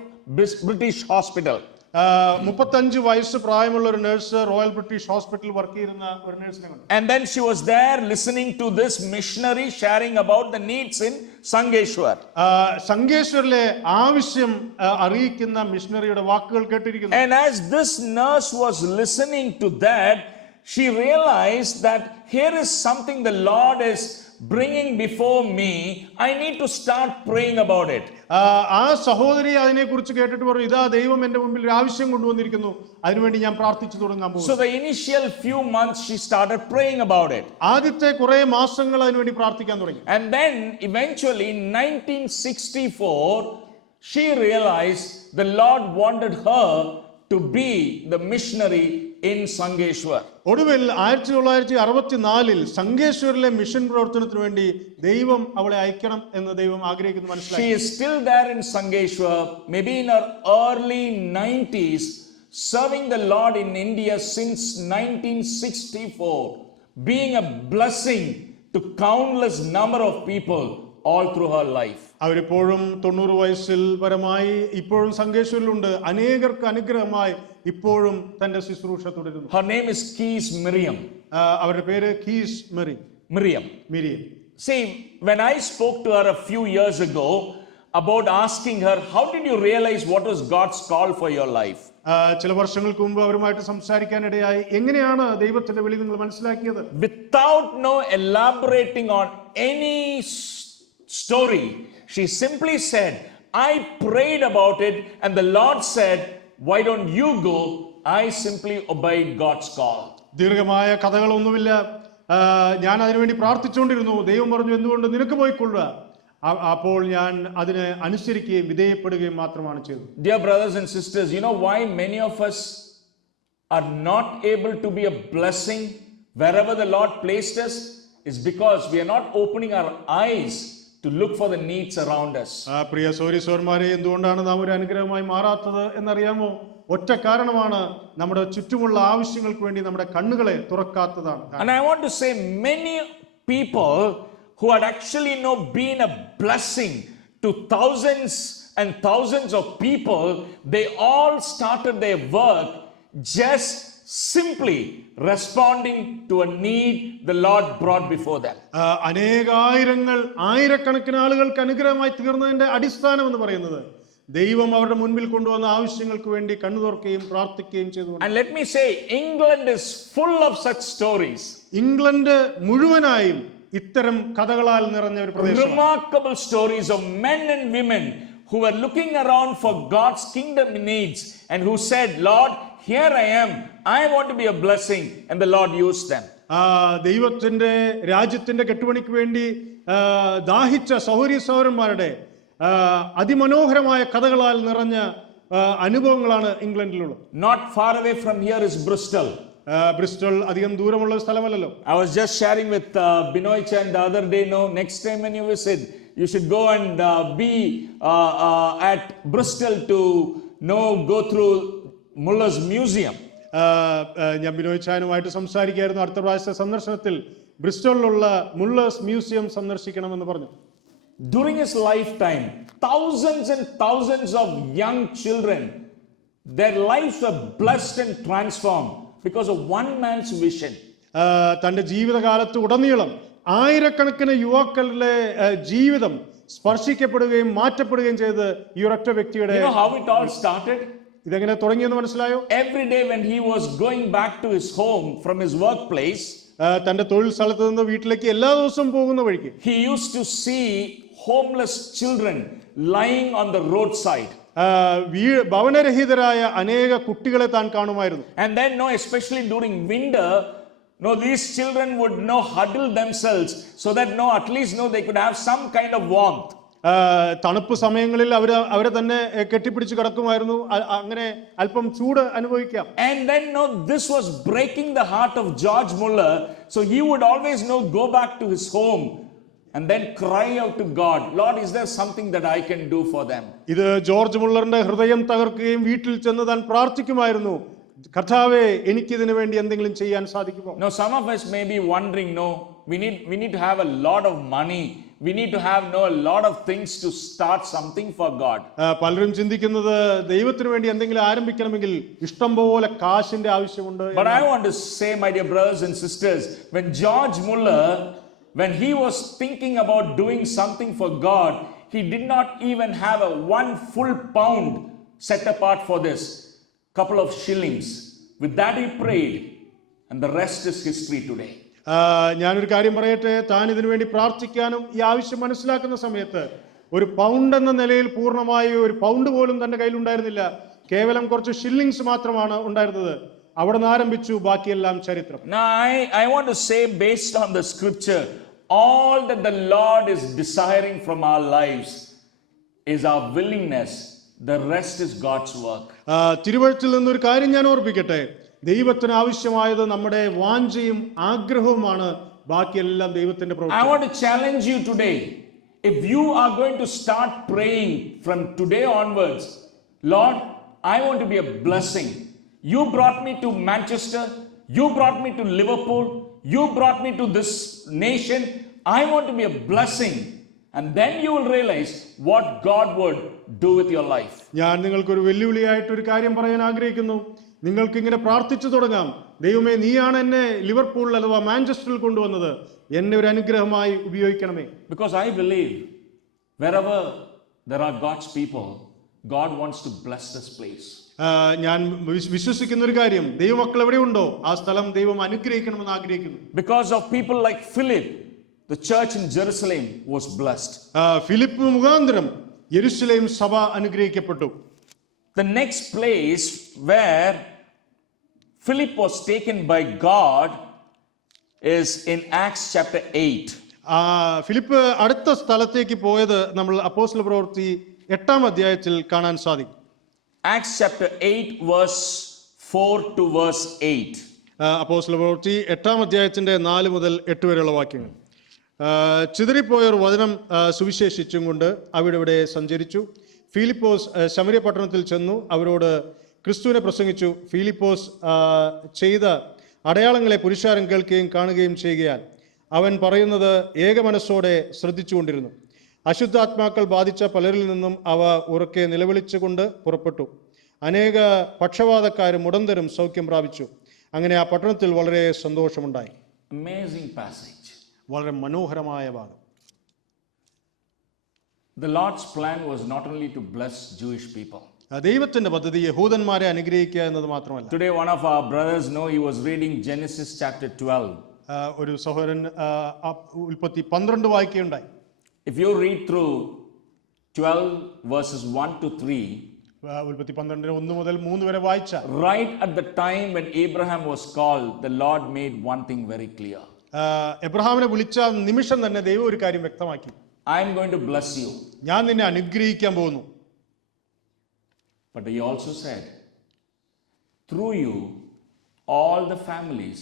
British Hospital. 35 വയസ്സ് പ്രായമുള്ള ഒരു നഴ്സ് റോയൽ ബ്രിട്ടീഷ് ഹോസ്പിറ്റലിൽ വർക്ക് ചെയ്യുന്ന ഒരു നഴ്സിനെ കണ്ടു. And then she was there listening to this missionary sharing about the needs in Sangeshwar. സംഗേശ്വറിലെ ആവശ്യം അറിയിക്കുന്ന മിഷണറിയുടെ വാക്കുകൾ കേട്ടിരിക്കുന്നു. And as this nurse was listening to that, she realized that here is something the Lord is bringing before me. I need to start praying about it. ആ സഹോദരി അതിനെക്കുറിച്ച് കേട്ടിട്ട് പറഞ്ഞു, ഇതാ ദൈവം എന്റെ മുമ്പിൽ ഒരു ആവശ്യം കൊണ്ടുവന്നിരിക്കുന്നു, അതിനുവേണ്ടി ഞാൻ പ്രാർത്ഥിച്ചു തുടങ്ങാൻ പോകുന്നു. So the initial few months she started praying about it. ആദ്യത്തെ കുറെ മാസങ്ങൾ അതിനുവേണ്ടി പ്രാർത്ഥിക്കാൻ തുടങ്ങി. And then eventually in 1964 she realized the Lord wanted her to be the missionary in Sangeshwar. ഒടുവിൽ 1964 സംഗേശ്വറിലെ മിഷൻ പ്രവർത്തനത്തിന് വേണ്ടി ദൈവം അവളെ അയക്കണം എന്ന് ദൈവം ആഗ്രഹിക്കുന്നു മനസ്സിലാക്കി. She is still there in Sangeshwar, maybe in her early 90s, serving the Lord in India since 1964, being a blessing to countless number of people all through her life. അവരിപ്പോഴും 90 വയസ്സിൽ പരമായി ഇപ്പോഴും സംഗേശ്വരിലുണ്ട്. അനേകർക്ക് അനുഗ്രഹമായി ഇപ്പോഴും തന്റെ ശുശ്രൂഷ തുടരുന്നു. Her name is Keys Miriam. അവരുടെ പേര് കീസ് Miriam. മിരിയം. See, when I spoke to her a few years ago about asking her, how did you realize what was God's call for your life? ചില വർഷങ്ങൾക്ക് മുമ്പ് അവരുമായിട്ട് സംസാരിക്കാനിടയായി, എങ്ങനെയാണ് ദൈവത്തിന്റെ വിളി നിങ്ങൾ മനസ്സിലാക്കിയത്? Without no elaborating on any story, she simply said, I prayed about it and the Lord said, why don't you go? I simply obeyed God's call. ദീർഘമായ കഥകളൊന്നുമില്ല. ഞാൻ അതിനുവേണ്ടി പ്രാർത്ഥിച്ചുകൊണ്ടിരുന്നു. ദൈവം പറഞ്ഞു, എന്തുകൊണ്ട് നിനക്ക് പോയിക്കൊള്ളുക. അപ്പോൾ ഞാൻ അതിനെ അനുസരിക്കുകയും വിധേയപ്പെടുകയും മാത്രമാണ് ചെയ്തത്. Dear brothers and sisters, you know why many of us are not able to be a blessing wherever the Lord placed us? Is because we are not opening our eyes to look for the needs around us. പ്രിയ സോദരീസോന്മാരെ, എന്തുകൊണ്ടാണ് നാം ഒരു അനുഗ്രഹമായി മാറാത്തത് എന്നറിയാമോ? ഒറ്റ കാരണമാണ്, നമ്മുടെ ചുറ്റുമുള്ള ആവശ്യങ്ങൾക്ക് വേണ്ടി നമ്മുടെ കണ്ണുകളെ തുറക്കാത്തതാണ്. And I want to say, many people who had actually been a blessing to thousands and thousands of people, they all started their work just simply responding to a need the Lord brought before them. ആയിരക്കണക്കിന് ആളുകൾക്ക് അനുഗ്രഹമായി തീർന്നതിന്റെ അടിസ്ഥാനം എന്ന് പറയുന്നത് ദൈവം അവരുടെ മുൻപിൽ കൊണ്ടുവന്ന ആവശ്യങ്ങൾക്ക് വേണ്ടി കണ്ണു തുറക്കുകയും പ്രാർത്ഥിക്കുകയും ചെയ്തു. And let me say, England is full of such stories. England മുഴുവനായും ഇത്തരം കഥകളാൽ നിറഞ്ഞ ഒരു പ്രദേശമാണ്. Remarkable stories of men and women who were looking around for God's kingdom needs and who said, Lord, here I am, I want to be a blessing, and the Lord used them. ദൈവത്തിന്റെ രാജ്യത്തിന്റെ കെട്ടുപണിക്ക് വേണ്ടി ദാഹിച്ച സഹോദരന്മാരുടെ അതിമനോഹരമായ കഥകളാൽ നിറഞ്ഞ അനുഭവങ്ങളാണ് ഇംഗ്ലണ്ടിലുള്ളത്. Not far away from here is Bristol. Bristol അധികം ദൂരമുള്ള സ്ഥലമല്ലല്ലോ. I was just sharing with Binoy Chan the other day, next time when you visit, you should go and be at Bristol to go through Muller's Museum. ഞാൻ ബിനോയ് ചാനുമായിട്ട് സംസാരിക്കുകയായിരുന്നു. അടുത്ത പ്രാവശ്യത്തെ സന്ദർശനത്തിൽ ബ്രിസ്റ്റോളിലുള്ള മുള്ളേഴ്സ് മ്യൂസിയം സന്ദർശിക്കണമെന്ന് പറഞ്ഞു. During his lifetime, thousands and thousands of young children, their lives were blessed and transformed because of one man's vision. തന്റെ ജീവിതകാലത്ത് ഉടനീളം ആയിരക്കണക്കിന് യുവാക്കളുടെ ജീവിതം സ്പർശിക്കപ്പെടുകയും മാറ്റപ്പെടുകയും ചെയ്ത് ഈ ഒരൊറ്റ വ്യക്തിയുടെ. You know how it all started? ഇതെങ്ങനെ തുടങ്ങിയെന്ന് മനസ്സിലായോ? Every day when he was going back to his home from his workplace, തന്റെ തൊഴിൽ സ്ഥലത്ത് നിന്ന് വീട്ടിലേക്ക് എല്ലാ ദിവസവും പോകുന്ന വഴിക്ക് he used to see homeless children lying on the roadside. ഭവനരഹിതരായ അനേക കുട്ടികളെ താൻ കാണുമായിരുന്നു. And then especially during winter, these children would huddle themselves so that at least they could have some kind of warmth. തണുപ്പ് സമയങ്ങളിൽ അവരെ തന്നെ കെട്ടിപ്പിടിച്ച് കിടക്കുമായിരുന്നു, അങ്ങനെ അല്പം ചൂട് അനുഭവിക്കാം. And then this was breaking the heart of George Muller, so he would always go back to his home and then cry out to God, Lord, is there something that I can do for them? ഇത് ജോർജ് മുള്ളറിന്റെ ഹൃദയം തകർക്കുകയും വീട്ടിൽ ചെന്ന് താൻ പ്രാർത്ഥിക്കുമായിരുന്നു, കർത്താവേ എനിക്കിതിനു വേണ്ടി എന്തെങ്കിലും ചെയ്യാൻ സാധിക്കുമോ? Now some of us may be wondering, no, we need to have a lot of money. We need to have a lot of things to start something for God. പലരും ചിന്തിക്കുന്നത് ദൈവത്തിന് വേണ്ടി എന്തെങ്കിലും ആരംഭിക്കണമെങ്കിൽ ഇഷ്ടം പോലെ കാശിന്റെ ആവശ്യമുണ്ട്. But I want to say, my dear brothers and sisters, when George Muller, when he was thinking about doing something for God, he did not even have a 1 full pound set apart for this. Couple of shillings. With that he prayed, and the rest is history today. ഞാനൊരു കാര്യം പറയട്ടെ, താൻ ഇതിനു വേണ്ടി പ്രാർത്ഥിക്കാനും ഈ ആവശ്യം മനസ്സിലാക്കുന്ന സമയത്ത് ഒരു പൗണ്ട് എന്ന നിലയിൽ പൂർണ്ണമായി ഒരു പൗണ്ട് പോലും തന്റെ കയ്യിലുണ്ടായിരുന്നില്ല. കേവലം കുറച്ച് ഷില്ലിങ്സ് മാത്രമാണ് ഉണ്ടായിരുന്നത്. അവിടെ നിന്ന് ആരംഭിച്ചു, ബാക്കിയെല്ലാം ചരിത്രം. Now I want to say, based on the scripture, all that the Lord is desiring from our lives is our willingness. The rest is God's work. തിരുവഴുത്തിൽ നിന്നൊരു കാര്യം ഞാൻ ഓർപ്പിക്കട്ടെ, ദൈവത്തിന് ആവശ്യമായത് നമ്മുടെ വാഞ്ചയും ആഗ്രഹവുമാണ്, ബാക്കിയെല്ലാം ദൈവത്തിന്റെ പ്രവൃത്തി. I want to challenge you today. If you are going to start praying from today onwards, Lord, I want to be a blessing. You brought me to Manchester, you brought me to Liverpool, you brought me to this nation. I want to be a blessing. And then you will realize what God would do with your life. ഞാൻ നിങ്ങൾക്കൊരു വെല്ലുവിളിയായിട്ട് ഒരു കാര്യം പറയാൻ ആഗ്രഹിക്കുന്നു. നിങ്ങൾക്ക് ഇങ്ങനെ പ്രാർത്ഥിച്ചു തുടങ്ങാം, ദൈവമേ നീയാണ് എന്നെ ലിവർപൂളിൽ അഥവാ മാഞ്ചസ്റ്ററിൽ കൊണ്ടുവന്നത്, എന്നെ ഒരു അനുഗ്രഹമായി ഉപയോഗിക്കണമേ. Because I believe wherever there are God's people, God wants to bless this place. ഞാൻ വിശ്വസിക്കുന്ന ഒരു കാര്യം, ദൈവമക്കൾ എവിടെയുണ്ടോ ആ സ്ഥലം ദൈവം അനുഗ്രഹിക്കണമെന്ന് ആഗ്രഹിക്കുന്നു. Because of people like Philip, the church in Jerusalem was blessed. Philip മുഖാന്തരം യെരുശലേം സഭ അനുഗ്രഹിക്കപ്പെട്ടു. The next place where Philip was taken by God is in Acts chapter 8. ഫിലിപ്പ് അടുത്ത സ്ഥലത്തേക്ക് പോയത് നമ്മൾ അപ്പോസ്തല പ്രവൃത്തി 8-ാം അധ്യായത്തിൽ കാണാൻ സാധിക്കും. Acts chapter 8 verse 4 to verse 8. അപ്പോസ്തല പ്രവൃത്തി 8-ാം അധ്യായത്തിന്റെ 4 മുതൽ 8 വരെയുള്ള വാക്യങ്ങൾ. ചിതറിപ്പോയവർ വചനം സുവിശേഷിച്ചും കൊണ്ട് അവിടെ സഞ്ചരിച്ചു. ഫിലിപ്പോസ് ശമര്യ പട്ടണത്തിൽ ചെന്നു അവരോട് ക്രിസ്തുവിനെ പ്രസംഗിച്ചു. ഫിലിപ്പോസ് ചെയ്ത അടയാളങ്ങളെ പുരുഷാരം കേൾക്കുകയും കാണുകയും ചെയ്യുകയാൽ അവൻ പറയുന്നത് ഏകമനസ്സോടെ ശ്രദ്ധിച്ചുകൊണ്ടിരുന്നു. അശുദ്ധാത്മാക്കൾ ബാധിച്ച പലരിൽ നിന്നും അവ ഉറക്കെ നിലവിളിച്ചുകൊണ്ട് പുറപ്പെട്ടു. അനേക പക്ഷവാതക്കാരും മുടന്തരും സൗഖ്യം പ്രാപിച്ചു. അങ്ങനെ ആ പട്ടണത്തിൽ വളരെ സന്തോഷമുണ്ടായി. Amazing passage. വളരെ മനോഹരമായ ഭാഗം. The Lord's plan was not only to bless Jewish people. ദൈവത്തിന്റെ പദ്ധതി യഹൂദന്മാരെ അനുഗ്രഹിക്കുക എന്നത് മാത്രമല്ല. Today one of our brothers he was reading Genesis chapter 12. ഒരു സഹോദരൻ ഉൽപ്പത്തി 12 വായിക്കുകയുണ്ടായി. If you read through 12 verses 1 to 3, ഉൽപ്പത്തി 12 1 മുതൽ 3 വരെ വായിച്ച, right at the time when Abraham was called, the Lord made one thing very clear. എബ്രഹാമിനെ വിളിച്ച നിമിഷം തന്നെ ദൈവം ഒരു കാര്യം വ്യക്തമാക്കി. I am going to bless you. ഞാൻ നിന്നെ അനുഗ്രഹിക്കാൻ പോകുന്നു. But he also said, through you all the families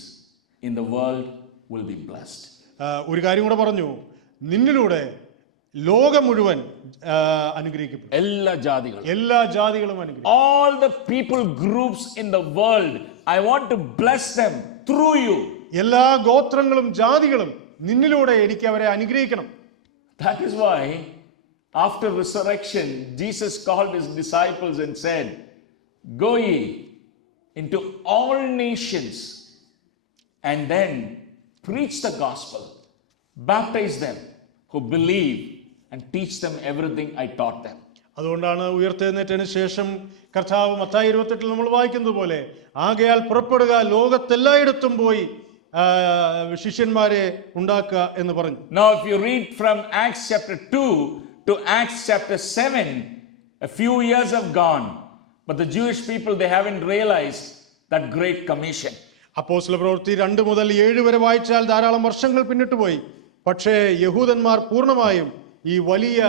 in the world will be blessed. ഒരു കാര്യം കൂടെ പറഞ്ഞു, നിന്നിലൂടെ ലോകം മുഴുവൻ അനുഗ്രഹിക്കപ്പെടും. എല്ലാ ജാതികളും അനുഗ്രഹിക്കും. All the people groups in the world, I want to bless them through you. എല്ലാ ഗോത്രങ്ങളും ജാതികളും നിന്നിലൂടെ എനിക്ക് അവരെ അനുഗ്രഹിക്കണം. That is why after resurrection Jesus called his disciples and said, go ye into all nations and then preach the gospel, baptize them who believe and teach them everything I taught them. അതുകൊണ്ടാണ് ഉയർത്തെഴുന്നേറ്റതിന് ശേഷം കർത്താവ് മത്തായി 28 നമ്മൾ വായിക്കുന്നത് പോലെ, ആകയാൽ പുറപ്പെടുക, ലോകത്തെല്ലായിടത്തും പോയി ശിഷ്യന്മാരെ ഉണ്ടാക്കുക എന്ന് പറഞ്ഞു. Now if you read from Acts chapter 2 to Acts chapter 7, a few years have gone, but the Jewish people, they haven't realized that great commission. അപ്പോസ്തല പ്രവൃത്തി 2 മുതൽ 7 വരെ വായിച്ചാൽ ധാരാളം വർഷങ്ങൾ പിന്നിട്ട് പോയി. പക്ഷേ യഹൂദന്മാർ പൂർണ്ണമായും ഈ വലിയ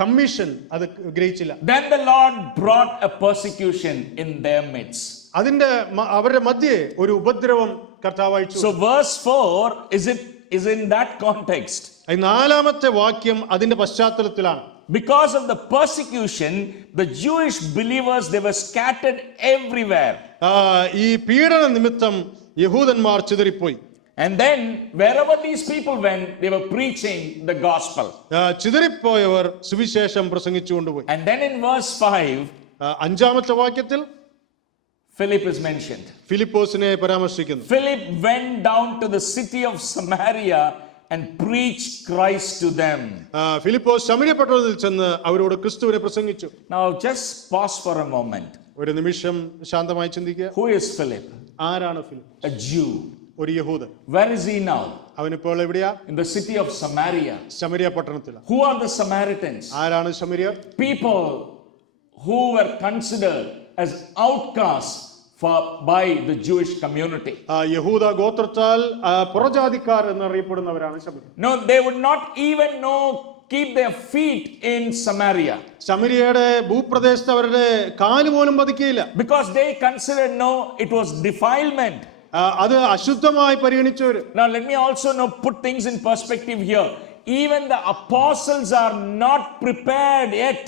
കമ്മീഷൻ അത് ഗ്രഹിച്ചില്ല. Then the Lord brought a persecution in their midst. അവരുടെ മധ്യേ ഒരു ഉപദ്രവം കർത്താവ് അയച്ചു. So verse 4 is in that context. ഈ നാലാമത്തെ വാക്യം അതിന്റെ പശ്ചാത്തലത്തിലാണ്. Because of the persecution, the Jewish believers, they were scattered everywhere. ഈ പീഡന നിമിത്തം യഹൂദന്മാർ ചിതറിപ്പോയി. And then wherever these people went, they were preaching the gospel. ചിതറിപ്പോയവർ സുവിശേഷം പ്രസംഗിച്ചു കൊണ്ടുപോയി. And then in verse 5, അഞ്ചാമത്തെ വാക്യത്തിൽ Philip is mentioned. ഫിലിപ്പോസിനെ പരാമർശിക്കുന്നു. Philip went down to the city of Samaria and preached Christ to them. Philipose ശമര്യ പട്ടണത്തിൽ ചെന്ന് അവരോട് ക്രിസ്തുവിനെ പ്രസംഗിച്ചു. Now just pause for a moment. ഒരു നിമിഷം ശാന്തമായി ചിന്തിക്കുക. Who is Philip? ആരാണ് ഫിലിപ്പ്? A Jew. ഒരു യഹൂദൻ. Where is he now? അവനിപ്പോൾ എവിടെയാ? In the city of Samaria. ശമര്യ പട്ടണത്തിലാണ്. Who are the Samaritans? ആരാണ് ശമര്യർ? People who were considered as outcasts by the Jewish community. യഹൂദ ഗോത്രത്താൽ പുറജാതിക്കാർ എന്നറിയപ്പെടുന്നവരാണ് ശമര്യർ. No, they would not even keep their feet in Samaria. ശമര്യയുടെ ഭൂപ്രദേശത്ത് അവരുടെ കാല് പോലും പതിക്കുകയില്ല. Because they considered it was defilement. അത് അശുദ്ധമായി പരിഗണിച്ചവര്. Now let me also put things in perspective here. Even the apostles are not prepared yet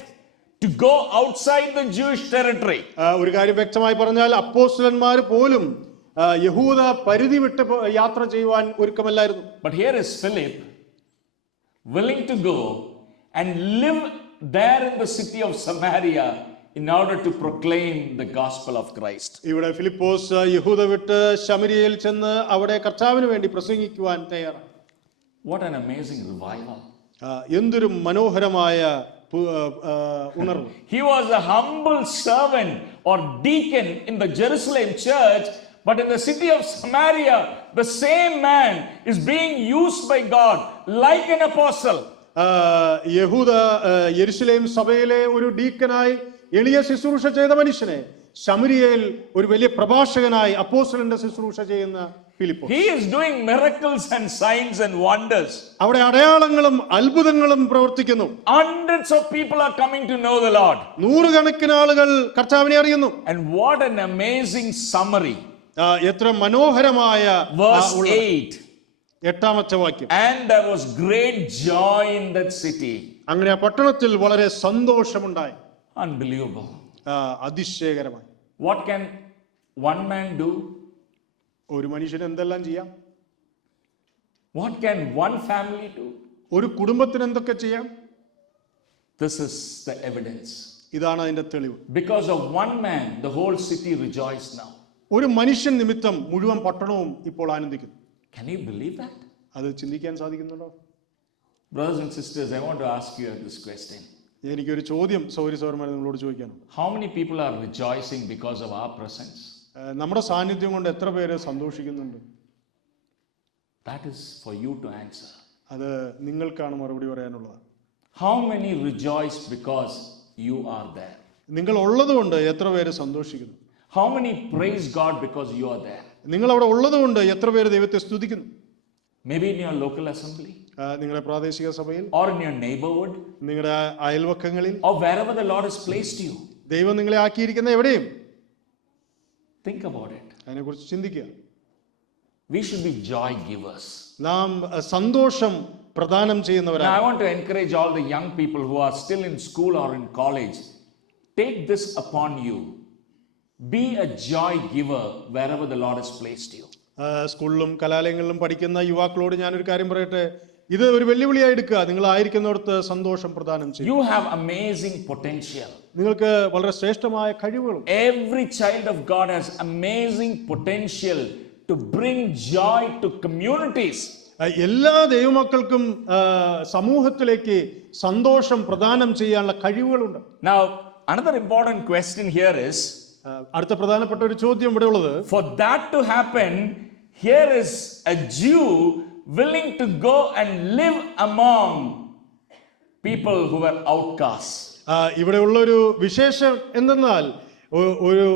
to go outside the Jewish territory. ഒരു കാര്യം വ്യക്തമായി പറഞ്ഞാൽ അപ്പോസ്തലന്മാർ പോലും യഹൂദ പരിധി വിട്ട് യാത്ര ചെയ്യുവാൻ ഒരുക്കമല്ലായിരുന്നു. But here is Philip willing to go and live there in the city of Samaria in order to proclaim the gospel of Christ. ഇവിടെ ഫിലിപ്പോസ് യഹൂദ വിട്ട് ശമര്യയിൽ ചെന്ന് അവിടെ കർത്താവിന് വേണ്ടി പ്രസംഗിക്കുവാൻ തയ്യാറാണ്. What an amazing revival. എന്തൊരു മനോഹരമായ ഉണർവ്. He was a humble servant or deacon in the Jerusalem church, but in the city of Samaria, the same man is being used by God like an apostle. യഹൂദ യെരുശലേം സഭയിലെ ഒരു ഡീക്കനായി എളിയ ശുശ്രൂഷ ചെയ്ത മനുഷ്യനെ ശമരിയയിൽ ഒരു വലിയ പ്രഭാഷകനായി അപ്പോസ്തലന്റെ ശുശ്രൂഷ ചെയ്യുന്ന Philipose. He is doing miracles and signs and wonders. അവിടെ അടയാളങ്ങളും അത്ഭുതങ്ങളും പ്രവർത്തിക്കുന്നു. Hundreds of people are coming to know the Lord. നൂറുകണക്കിന് ആളുകൾ കർത്താവിനെ അറിയുന്നു. And what an amazing summary. എത്ര മനോഹരമായ verse 8. എട്ടാമത്തെ വാക്യം. And there was great joy in that city. അങ്ങനെ ആ പട്ടണത്തിൽ വളരെ സന്തോഷമുണ്ടായി. Unbelievable. അതിശയകരമായി. What can one man do? ഒരു മനുഷ്യന് എന്തെല്ലാം ചെയ്യാം? What can one family do? ഒരു കുടുംബത്തിന് എന്തൊക്കെ ചെയ്യാം? This is the evidence. ഇതാണ് അതിന്റെ തെളിവ്. Because of one man, the whole city rejoiced now. ഒരു മനുഷ്യൻ നിമിത്തം മുഴുവൻ പട്ടണവും ഇപ്പോൾ ആനന്ദിക്കുന്നു. Can you believe that? അത് ചിന്തിക്കാൻ സാധിക്കുന്നുണ്ടോ? Brothers and sisters, I want to ask you this question. എനിക്കൊരു ചോദ്യം സൗരസൗരന്മാരെ നിങ്ങളോട് ചോദിക്കാനുണ്ട്. How many people are rejoicing because of our presence? നമ്മുടെ സാന്നിധ്യം കൊണ്ട് എത്ര പേര് സന്തോഷിക്കുന്നുണ്ട്? That is for you to answer. അത് നിങ്ങൾക്കാണ് മറുപടി പറയാനുള്ളത്. How many rejoice because you are there? നിങ്ങൾ ഉള്ളതുകൊണ്ട് എത്ര പേര് സന്തോഷിക്കുന്നു? How many praise God because you are there? നിങ്ങൾ അവിടെ ഉള്ളതുകൊണ്ട് എത്ര പേര് ദൈവത്തെ സ്തുതിക്കുന്നു? Maybe in your local assembly, നിങ്ങളുടെ പ്രാദേശിക സഭയിൽ, or in your neighborhood, നിങ്ങളുടെ അയൽവക്കങ്ങളിൽ, or wherever the Lord has placed you. ദൈവം നിങ്ങളെ ആക്കിയിരിക്കുന്ന എവിടെയും. Think about it. അതിനെക്കുറിച്ച് ചിന്തിക്കുക. We should be joy givers. നാം സന്തോഷം പ്രദാനം Now, ചെയ്യുന്നവരാണ്. I want to encourage all the young people who are still in school or in college. Take this upon you. Be a joy giver wherever the Lord has placed you. സ്കൂളിലും കലാലയങ്ങളിലും പഠിക്കുന്ന യുവാക്കളോട് ഞാനൊരു കാര്യം പറയട്ടെ. ഇത് ഒരു വെല്ലുവിളിയായി എടുക്കുക. നിങ്ങൾ ആയിരിക്കുന്നിടത്ത് സന്തോഷം പ്രദാനം ചെയ്യും. You have amazing potential. നിങ്ങൾക്ക് വളരെ ശ്രേഷ്ഠമായ കഴിവുകളും. Every child of God has amazing potential to bring joy to communities. എല്ലാ ദൈവമക്കൾക്കും സമൂഹത്തിലേക്ക് സന്തോഷം പ്രദാനം ചെയ്യാനുള്ള കഴിവുകളുണ്ട്. Now, another important question here is, അടുത്ത പ്രധാനപ്പെട്ട ഒരു ചോദ്യം ഇവിടെ ഉള്ളത്, for that to happen, here is a Jew willing to go and live among people who were outcasts. ഇവിടെ ഉള്ളൊരു വിശേഷം എന്തെന്നാൽ ഒരു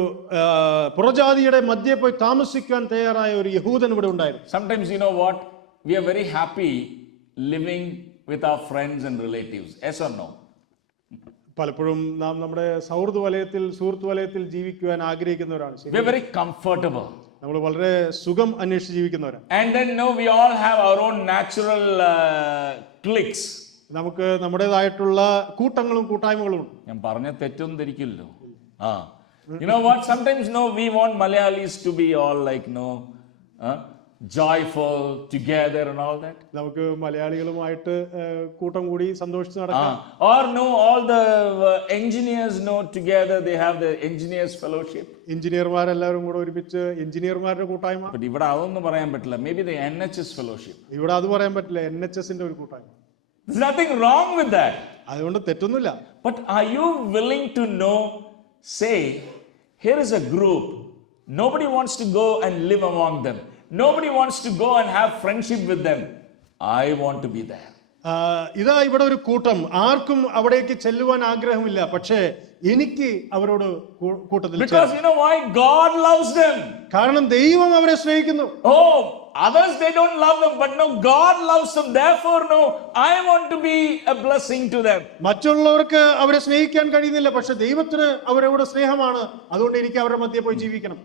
പുറജാതിയുടെ മധ്യേ പോയി താമസിക്കാൻ തയ്യാറായ ഒരു യഹൂദൻ ഇവിടെ ഉണ്ടായിരുന്നു. Sometimes you know what? We are very happy living with our friends and relatives. Yes or no? പലപ്പോഴും നാം നമ്മുടെ സൗഹൃദ വലയത്തിൽ, സുഹൃത്ത് വലയത്തിൽ ജീവിക്കുവാൻ ആഗ്രഹിക്കുന്നവരാണ്. We are very comfortable. നമ്മൾ വളരെ സുഖം അന്വേഷിച്ച് ജീവിക്കുന്നവരാണ്. And then we all have our own natural cliques. നമുക്ക് നമ്മുടേതായിട്ടുള്ള കൂട്ടങ്ങളും കൂട്ടായ്മകളും ഉണ്ട്. ഞാൻ പറഞ്ഞ തെറ്റൊന്നും ധരിക്കില്ലല്ലോ. You know what? Sometimes we want Malayalis to be all like joyful together and all that. നമുക്ക് മലയാളികളുമായിട്ട് കൂട്ടം കൂടി സന്തോഷിച്ച് നടക്കാം. Or all the engineers together they have the engineers fellowship. എഞ്ചിനീയർമാരെല്ലാവരും കൂടെ ഒരുമിച്ച് എഞ്ചിനീയർമാരുടെ കൂട്ടായ്മ. But ഇവിടെ അതൊന്നും പറയാൻ പറ്റില്ല. Maybe the NHS fellowship. ഇവിടെ അത് പറയാൻ പറ്റില്ല. NHSന്റെ ഒരു കൂട്ടായ്മ. There's nothing wrong with that. അതുകൊണ്ട് തെറ്റൊന്നുമില്ല. But are you willing to say, here is a group. Nobody wants to go and live among them. Nobody wants to go and have friendship with them. I want to be there. ഇതാ ഇവിടെ ഒരു കൂട്ടം, ആർക്കും അവിടേക്ക് ചെല്ലുവാൻ ആഗ്രഹമില്ല, പക്ഷേ എനിക്ക് അവരോട് കൂട്ടത്തിൽ. Because you know why? God loves them. കാരണം ദൈവം അവരെ സ്നേഹിക്കുന്നു. Others they don't love them, but God loves them. Therefore I want to be a blessing to them. മറ്റുള്ളവർക്ക് അവരെ സ്നേഹിക്കാൻ കഴിയുന്നില്ല, പക്ഷെ ദൈവത്തിന് അവരോട് സ്നേഹമാണ്, അതുകൊണ്ട് എനിക്ക് അവരുടെ മധ്യേ പോയി ജീവിക്കണം.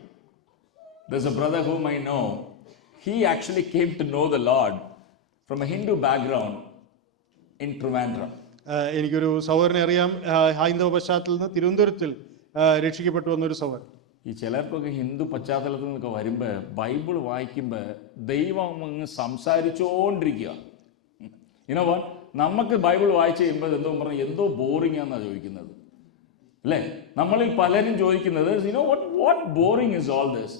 There's a brother whom I know. He actually came to know the Lord from a Hindu background in Trivandrum. എനിക്കൊരു സഹോദരനെ അറിയാം, ഹൈന്ദവ പശ്ചാത്തലത്തിൽ നിന്ന് തിരുവനന്തപുരത്തിൽ രക്ഷിക്കപ്പെട്ടു വന്നൊരു സഹോദരൻ. ഈ ചിലർക്കൊക്കെ ഹിന്ദു പശ്ചാത്തലത്തിൽ നിന്നൊക്കെ വരുമ്പോൾ ബൈബിൾ വായിക്കുമ്പോൾ ദൈവം അങ്ങ് സംസാരിച്ചുകൊണ്ടിരിക്കുക. ഇനോ വാട്ട്, നമുക്ക് ബൈബിൾ വായിച്ച് കഴിയുമ്പോൾ എന്തോ ബോറിംഗ് ആണെന്നാണ് ചോദിക്കുന്നത് അല്ലേ? നമ്മളിൽ പലരും ചോദിക്കുന്നത് what boring is all this?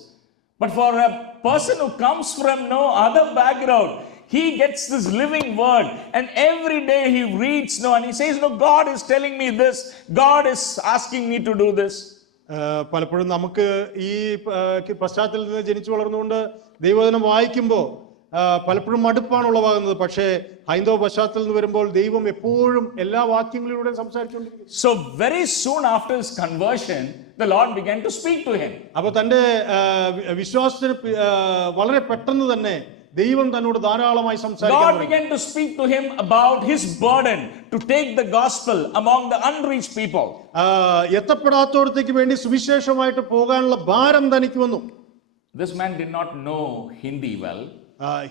But for a person who comes from no other background, he gets this living word, and every day he reads and he says, God is telling me this, God is asking me to do this. പലപ്പോഴും നമുക്ക് ഈ പശ്ചാത്തലത്തിൽ ജനിച്ചു വളർന്നുകൊണ്ട് ദൈവവചനം വായിക്കുമ്പോൾ പലപ്പോഴും മടുപ്പാണ് ഉളവാകുന്നത്. പക്ഷേ ഹൈന്ദവ പശ്ചാത്തലത്തിൽ നിന്ന് വരുമ്പോൾ ദൈവം എപ്പോഴും എല്ലാ വാക്യങ്ങളിലൂടെയും സംസാരിച്ചുകൊണ്ടിരിക്കും. So very soon after his conversion, the Lord began to speak to him. അപ്പോൾ തന്റെ വിശ്വാസത്തിന് വളരെ പെട്ടെന്ന് തന്നെ ദൈവം തന്നോട് ധാരാളമായി സംസാരിക്കാൻ. God began to speak to him about his burden to take the gospel among the unreached people. എത്തപ്പെടാത്തവർക്ക് വേണ്ടി സുവിശേഷമായിട്ട് പോകാനുള്ള ഭാരം തനിക്ക് വന്നു. This man did not know Hindi well.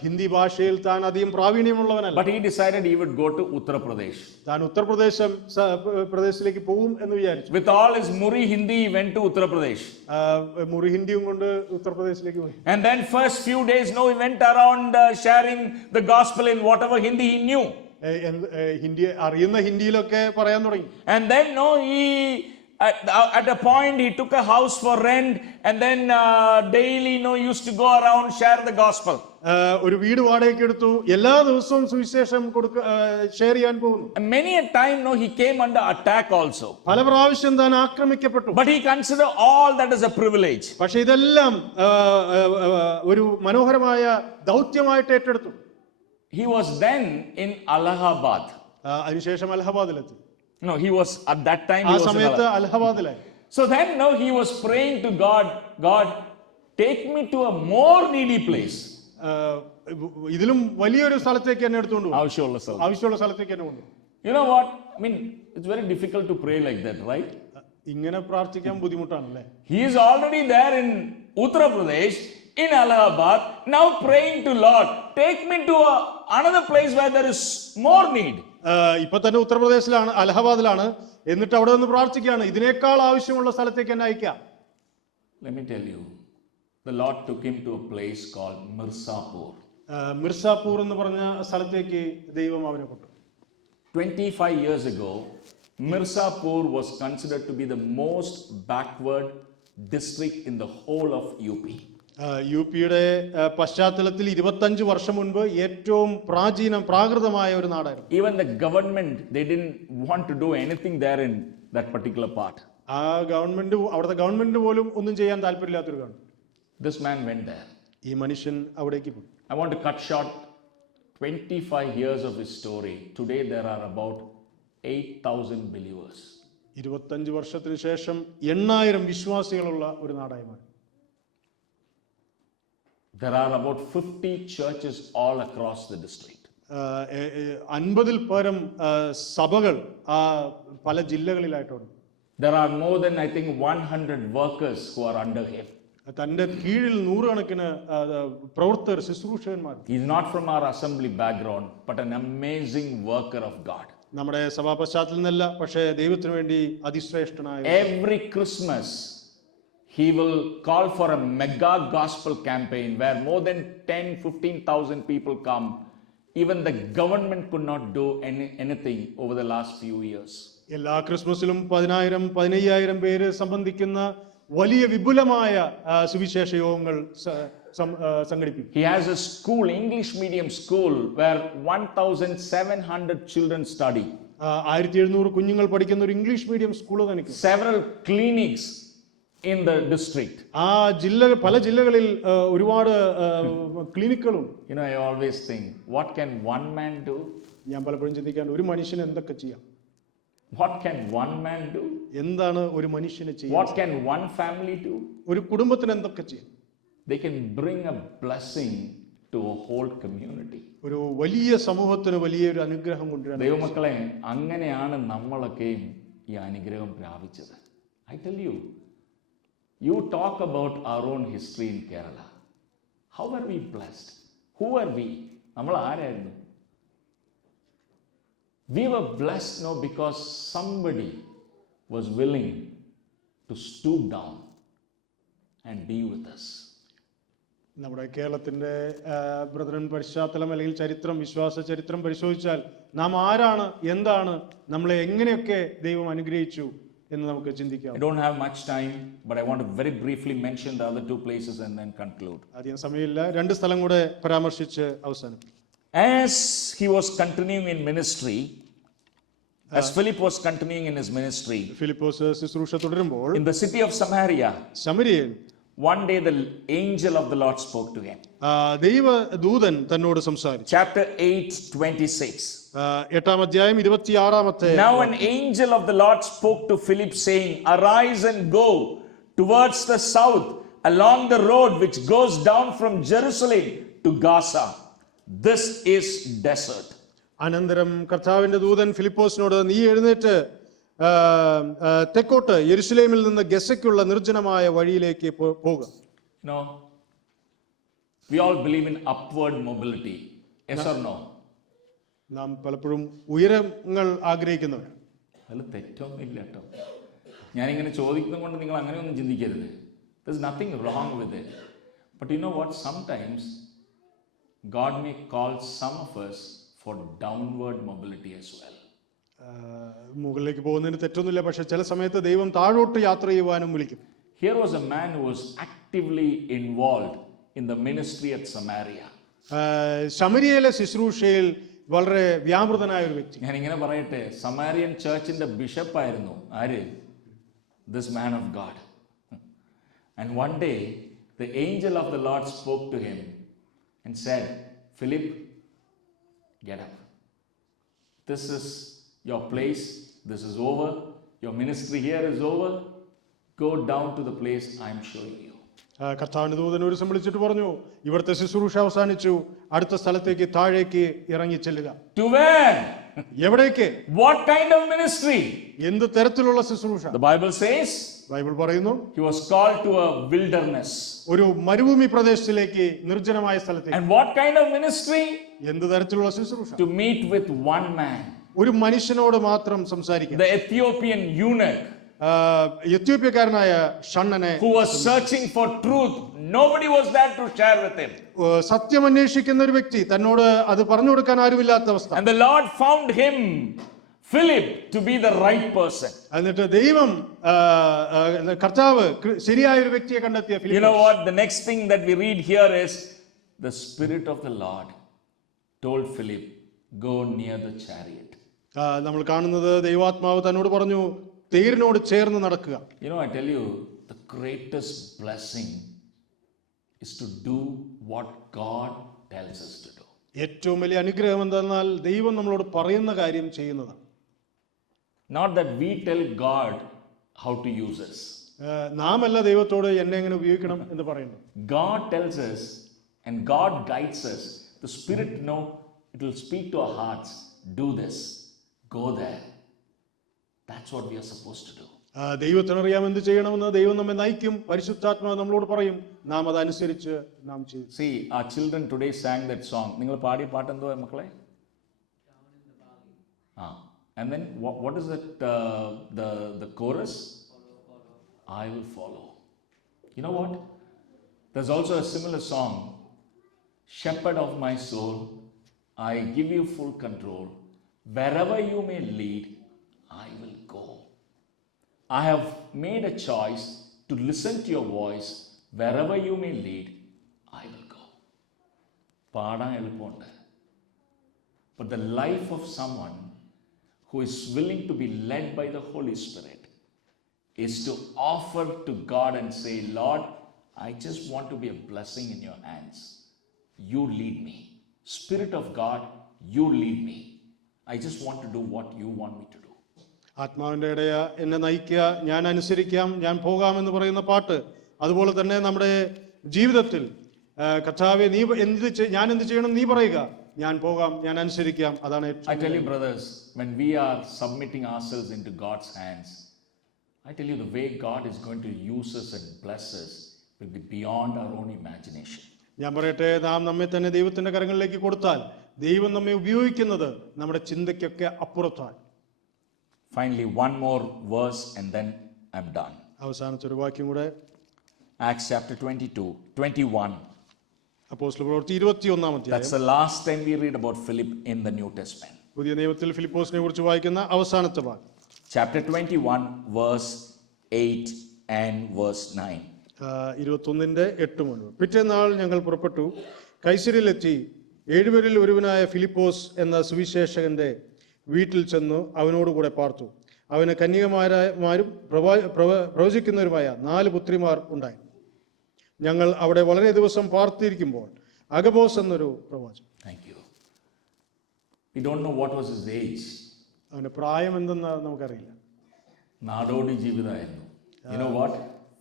Hindi ഭാഷയിൽ താൻ അധികം പ്രാവീണ്യമുള്ളവനല്ല. But he decided he would go to Uttar Pradesh. താൻ ഉത്തർപ്രദേശിലേക്ക് പോകും എന്ന് വിചാരിച്ചു. With all his Muri Hindi, he went to Uttar Pradesh. മുറി ഹിന്ദിയും കൊണ്ട് ഉത്തർപ്രദേശിലേക്ക് പോയി. And then first few days he went around sharing the gospel in whatever Hindi he knew. Hindi അറിയുന്ന ഹിന്ദിയിലൊക്കെ പറയാൻ തുടങ്ങി. And then he at a point he took a house for rent, and then daily used to go around share the gospel. ഒരു വീട് വാടകയ്ക്ക് എടുത്തു, എല്ലാ ദിവസവും സുവിശേഷം ഷെയർ ചെയ്യാൻ പോകുന്നു. Many a time he came under attack also. പല പ്രാവശ്യം താൻ ആക്രമിക്കപ്പെട്ടു. But he considered all that as a privilege. പക്ഷേ ഇതെല്ലാം ഒരു മനോഹരമായ ദൗത്യമായിട്ട് ഏറ്റെടുത്തു. He was then in Allahabad. അതിനുശേഷം അലഹബാദിലെത്തി. He was at that time ആ സമയത്ത് അലഹബാദിലായി. So then he was praying to God, take me to a more needy place. ഇതിലും വലിയൊരു സ്ഥലത്തേക്ക് എന്നെ എടുത്തുകൊണ്ട് പോകും. ആവശ്യമുള്ള സ്ഥലത്തേക്ക് എന്നെ കൊണ്ടു. You know what? I mean, it's very difficult to pray like that, right? ഇങ്ങനെ പ്രാർത്ഥിക്കാൻ ബുദ്ധിമുട്ടാണല്ലേ? He is already there in Uttar Pradesh, in Allahabad, now praying to Lord, take me to another place where there is more need. ഇപ്പൊ തന്നെ ഉത്തർപ്രദേശിലാണ്, അലഹബാദിലാണ്. എന്നിട്ട് അവിടെ നിന്ന് പ്രാർത്ഥിക്കുകയാണ്, ഇതിനേക്കാൾ ആവശ്യമുള്ള സ്ഥലത്തേക്ക് എന്നെ അയക്കാം. Let me tell you, the Lord took him to a place called Mirzapur. Mirzapur എന്ന് പറഞ്ഞ സ്ഥലത്തേക്ക് ദൈവം അവനെ കൊണ്ടു. 25 years ago, Mirzapur was considered to be the most backward district in the whole of UP. U പിയുടെ പശ്ചാത്തലത്തിൽ 25 വർഷം മുൻപ് ഏറ്റവും പ്രാകൃതമായ ഒരു നാടായിരുന്നു. Even the government, they didn't want to do anything there in that particular part. അവിടുത്തെ ഗവൺമെന്റ് പോലും ഒന്നും ചെയ്യാൻ താല്പര്യമില്ലാത്തൊരു government. This man went there. ഈ മനുഷ്യൻ അവിടേക്ക് പോയി. I want to cut short 25 years of his story. Today there are about 8,000 believers. 25 വർഷത്തിന് ശേഷം 8000 വിശ്വാസികളുള്ള ഒരു നാടായി മാറി. There are about 50 churches all across the district. 50-ൽ പരം സഭകൾ പല ജില്ലകളിലായിട്ടുണ്ട്. There are more than 100 workers who are under him. തന്റെ കീഴിൽ നൂറുകണക്കിന് പ്രവർത്തകർ, ശുശ്രൂഷകന്മാർ. He's not from our assembly background, but an amazing worker of God. നമ്മുടെ സഭാ പശ്ചാത്തലത്തിൽ നിന്നല്ല, പക്ഷേ ദൈവത്തിന് വേണ്ടി അതിശ്രേഷ്ഠനായ. Every Christmas, he will call for a mega gospel campaign where more than 10-15,000 people come. Even the government could not do anything over the last few years. എല്ലാ ക്രിസ്മസിലും 10,000-15,000 പേര് സംബന്ധിക്കുന്ന വലിയ വിപുലമായ സുവിശേഷ യോഗങ്ങൾ സംഘടിപ്പിക്കും. He has a school, English medium school, where 1,700 children study. 1700 കുഞ്ഞുങ്ങൾ പഠിക്കുന്ന ഒരു ഇംഗ്ലീഷ് മീഡിയം സ്കൂൾ തനിക്ക്. Several clinics in the district. പല ജില്ലകളിൽ ഒരുപാട് ക്ലിനിക്കുകളും. You know, I always think, what can one man do? ഞാൻ പലപ്പോഴും ചിന്തിക്കാൻ, ഒരു മനുഷ്യന് എന്തൊക്കെ ചെയ്യാം? What can one man do? എന്താണ് ഒരു മനുഷ്യന് ചെയ്യാൻ? What can one family do? ഒരു കുടുംബത്തിന് എന്തൊക്കെ ചെയ്യാം? They can bring a blessing to a whole community. ഒരു വലിയ സമൂഹത്തിന് വലിയൊരു അനുഗ്രഹം കൊണ്ടുവരാൻ. ദൈവമക്കളെ, അങ്ങനെയാണ് നമ്മളൊക്കെയും ഈ അനുഗ്രഹം പ്രാപിച്ചത്. I tell you, you talk about our own history in Kerala. How are we blessed? Who are we? നമ്മൾ ആരായിരുന്നു? We were blessed now because somebody was willing to stoop down and be with us. നമ്മുടെ കേരളത്തിന്റെ ബ്രദറൻ പശ്ചാത്തലം അല്ലെങ്കിൽ ചരിത്രം, വിശ്വാസ ചരിത്രം പരിശോധിച്ചാൽ നാം ആരാണ്, എന്താണ്, നമ്മളെ എങ്ങനെയൊക്കെ ദൈവം അനുഗ്രഹിച്ചു എന്ന് നമുക്ക് ചിന്തിക്കാം. I don't have much time, but I want to very briefly mention the other two places and then conclude. അധികം സമയമില്ല, 2 സ്ഥലം കൂടെ പരാമർശിച്ച് അവസാനിപ്പിക്കും. As he was continuing in ministry, as Philip was continuing in his ministry, Philipose ശുശ്രൂഷ തുടരുമ്പോൾ in the city of Samaria, ശമരിയയിൽ one day the angel of the Lord spoke to him. ദൈവദൂതൻ തന്നോട് സംസാരിച്ചു. Chapter 8:26. 8-ാം അധ്യായം 26-ാമത്തെ. Now an angel of the Lord spoke to Philip, saying, Arise and go towards the south along the road which goes down from Jerusalem to Gaza. This is desert. അനന്തരം കർത്താവിന്റെ ദൂതൻ ഫിലിപ്പോസിനോട്, നീ എഴുന്നേറ്റ് തെക്കോട്ട് യെരുശലേമിൽ നിന്ന് ഗസയ്ക്കുള്ള നിർജ്ജനമായ വഴിയിലേക്ക് പോകുക. You know, we all believe in upward mobility. Yes or no? നാം പലപ്പോഴും ഉയരങ്ങൾ ആഗ്രഹിക്കുന്നവർ. അതിൽ തെറ്റൊന്നുമില്ല കേട്ടോ. ഞാനിങ്ങനെ ചോദിക്കുന്നത് കൊണ്ട് നിങ്ങൾ അങ്ങനെയൊന്നും ചിന്തിക്കരുത്. There's nothing wrong with it. But you know what? Sometimes God may call some of us for downward mobility as well. മുകളിലേക്ക് പോകുന്നതിന് തെറ്റൊന്നുമില്ല, പക്ഷെ ചില സമയത്ത് ദൈവം താഴോട്ട് യാത്ര ചെയ്യുവാനും വിളിക്കും. Here was a man who was actively involved in the ministry at Samaria. ശമരിയയിലെ ശുശ്രൂഷയിൽ വളരെ വ്യാപൃതനായ ഒരു വ്യക്തി. ഞാൻ ഇങ്ങനെ പറയട്ടെ, സമാരിയൻ ചർച്ചിന്റെ ബിഷപ്പായിരുന്നു ആര്? This man of God. And one day the angel of the Lord spoke to him and said, Philip, get up. This is your place. This is over. Your ministry here is over. Go down to the place I am showing you. കർത്താവിന്റെ ദൂതൻ ഒരു ദിവസം വിളിച്ചിട്ട് പറഞ്ഞു, ഇവിടുത്തെ ശുശ്രൂഷ അവസാനിച്ചു, അടുത്ത സ്ഥലത്തേക്ക് താഴേക്ക് ഇറങ്ങി ചെല്ലുക. To where? എവിടേക്ക്? What kind of ministry? എന്ത് തരത്തിലുള്ള ശുശ്രൂഷ? The Bible says ബൈബിൾ പറയുന്നു, he was called to a wilderness. ഒരു മരുഭൂമി പ്രദേശത്തിലേക്ക്, നിർജ്ജനമായ സ്ഥലത്തേക്ക്. And what kind of ministry? എന്ത് തരത്തിലുള്ള ശുശ്രൂഷ? To meet with one man. ഒരു മനുഷ്യനോട് മാത്രം സംസാരിക്കുക. The Ethiopian eunuch, എത്യോപ്യക്കാരനായ ഷണ്ണനെ, who was searching for truth. Nobody was there to share with him. സത്യം അന്വേഷിക്കുന്ന ഒരു വ്യക്തി, തന്നോട് അത് പറഞ്ഞു കൊടുക്കാൻ ആരുമില്ലാത്ത അവസ്ഥ. And the Lord found him, Philip, to be the right person. എന്നിട്ട് ദൈവം കർത്താവ് ശരിയായ ഒരു വ്യക്തിയെ കണ്ടെത്തിയ Philipose. You know what? The next thing that we read here is the Spirit of the Lord told Philip, go near the chariot. നമ്മൾ കാണുന്നത് ദൈവാത്മാവ് തന്നോട് പറഞ്ഞു, തേരിനോട് ചേർന്ന് നടക്കുക. You know, I tell you, the greatest blessing is to do what God tells us to do. ഏറ്റവും വലിയ അനുഗ്രഹം എന്തെന്നാൽ ദൈവം നമ്മളോട് പറയുന്ന കാര്യം ചെയ്യുന്നതാണ്. Not that we tell God how to use us. നാം അല്ല ദൈവത്തോട് എന്നെ എങ്ങനെ ഉപയോഗിക്കണം എന്ന് പറയുന്നു. God tells us and God guides us. The Spirit it will speak to our hearts. Do this. Go there. That's what we are supposed to do. ദൈവത്തിനറിയാം എന്ത് ചെയ്യണമെന്ന്. ദൈവം നമ്മെ നയിക്കും. പരിശുദ്ധാത്മാവ് നമ്മളോട് പറയും. നാം അതനുസരിച്ച് നാം ചെയ്യും. See, our children today sang that song. നിങ്ങൾ പാടിയ പാട്ട് എന്തോ മക്കളെ? And then what is it? The chorus? I will follow. You know what? There's also a similar song. Shepherd of my soul, I give you full control. Wherever you may lead, I will go. I have made a choice to listen to your voice. Wherever you may lead, I will go. പാടാൻ എളുപ്പമുണ്ട്. But the life of someone who is willing to be led by the Holy Spirit is to offer to God and say, Lord, I just want to be a blessing in your hands. You lead me. Spirit of God, you lead me. I just want to do what you want me to do. ആത്മാവിൻ്റെ ഇടയ എന്നെ നയിക്കുക, ഞാൻ അനുസരിക്കാം, ഞാൻ പോകാമെന്ന് പറയുന്ന പാട്ട്. അതുപോലെ തന്നെ നമ്മുടെ ജീവിതത്തിൽ കർത്താവേ നീ ഞാൻ എന്ത് ചെയ്യണം നീ പറയുക, ഞാൻ പോകാം, ഞാൻ അനുസരിക്കാം. അതാണ് I tell you brothers, when we are submitting ourselves into God's hands, I tell you the way God is going to use us and bless us will be beyond our own imagination. ഞാൻ പറയട്ടെ, നാം നമ്മെ തന്നെ ദൈവത്തിന്റെ കരങ്ങളിലേക്ക് കൊടുത്താൽ ദൈവം നമ്മെ ഉപയോഗിക്കുന്നത് നമ്മുടെ ചിന്തയ്ക്കൊക്കെ അപ്പുറത്താണ്. Finally, one more verse and then I'm done. അവസാനത്തെ ഒരു വാക്യം കൂടെ. Acts chapter 21. അപ്പോസ്തല പ്രവൃത്തി 21-ാം അധ്യായം. That's the last time we read about Philip in the New Testament. പുതിയ നിയമത്തിൽ ഫിലിപ്പോസിനെ കുറിച്ച് വായിക്കുന്ന അവസാനത്തെ ഭാഗം. Chapter 21, verse 8 and verse 9. 21-ന്റെ 8 മുതൽ. പിറ്റേന്നാൾ ഞങ്ങൾ പുറപ്പെട്ടു. കൈസരിയിലെത്തി. 7 പേരിൽ ഒരുവനായ ഫിലിപ്പോസ് എന്ന സുവിശേഷകന്റെ വീട്ടിൽ ചെന്നു അവനോടുകൂടെ പാർത്തു. അവന് കന്യകമാരും പ്രവചിക്കുന്നവരുമായ 4 പുത്രിമാർ ഉണ്ടായി. ഞങ്ങൾ അവിടെ വളരെ ദിവസം പാർത്തിരിക്കുമ്പോൾ അഗബോസ് എന്നൊരു പ്രവാചകൻ. Thank you. We don't know what was his age. അവന്റെ പ്രായം എന്തെന്ന് നമുക്കറിയില്ല. നാടോടി ജീവിതമായിരുന്നു. You know what?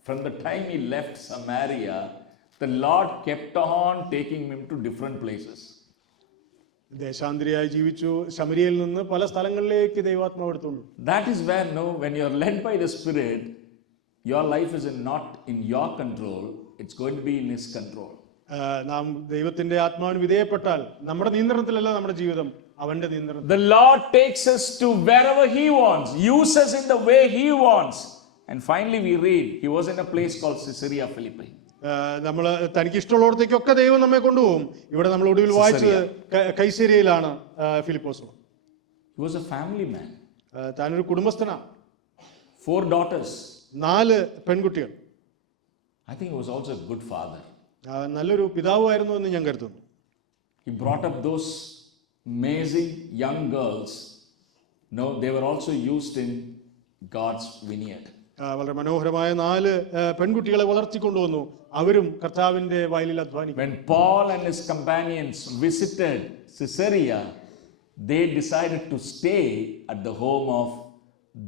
From the time he left Samaria, the Lord kept on taking him to different places. ദേശാന്തരിയായി ജീവിച്ചു. ശമരിയയിൽ നിന്ന് പല സ്ഥലങ്ങളിലേക്ക് ദൈവാത്മാവ് എടുത്തുള്ളൂ. That is where when you are led by the Spirit, your life is not in your control, it's going to be in his control. നാം ദൈവത്തിന്റെ ആത്മാവിന് വിധേയപ്പെട്ടാൽ നമ്മുടെ നിയന്ത്രണത്തിലല്ല നമ്മുടെ ജീവിതം, അവന്റെ നിയന്ത്രണം. The Lord takes us to wherever he wants, uses in the way he wants. And finally we read, he was in a place called Caesarea Philippi. നമ്മൾ തനിക്ക് ഇഷ്ടമുള്ളിടത്തേക്കൊക്കെ ദൈവം നമ്മെ കൊണ്ടുപോകും. ഇവിടെ നമ്മൾ ഒടുവിൽ വായിച്ചത് കൈസരിയയിലാണ് Philipose. He was a family man. താനൊരു കുടുംബസ്ഥനാണ്. 4 daughters. 4 പെൺകുട്ടികൾ. I think he was also a good father. നല്ലൊരു പിതാവായിരുന്നു എന്ന് ഞാൻ കരുതുന്നു. He brought up those amazing young girls. No, they were also used in God's vineyard. വളരെ മനോഹരമായ 4 പെൺകുട്ടികളെ വളർത്തിക്കൊണ്ടുവന്നു. അവരും കർത്താവിന്റെ വയലിൽ അധ്വാനിക്കും. When Paul and his companions visited Caesarea, they decided to stay at the home of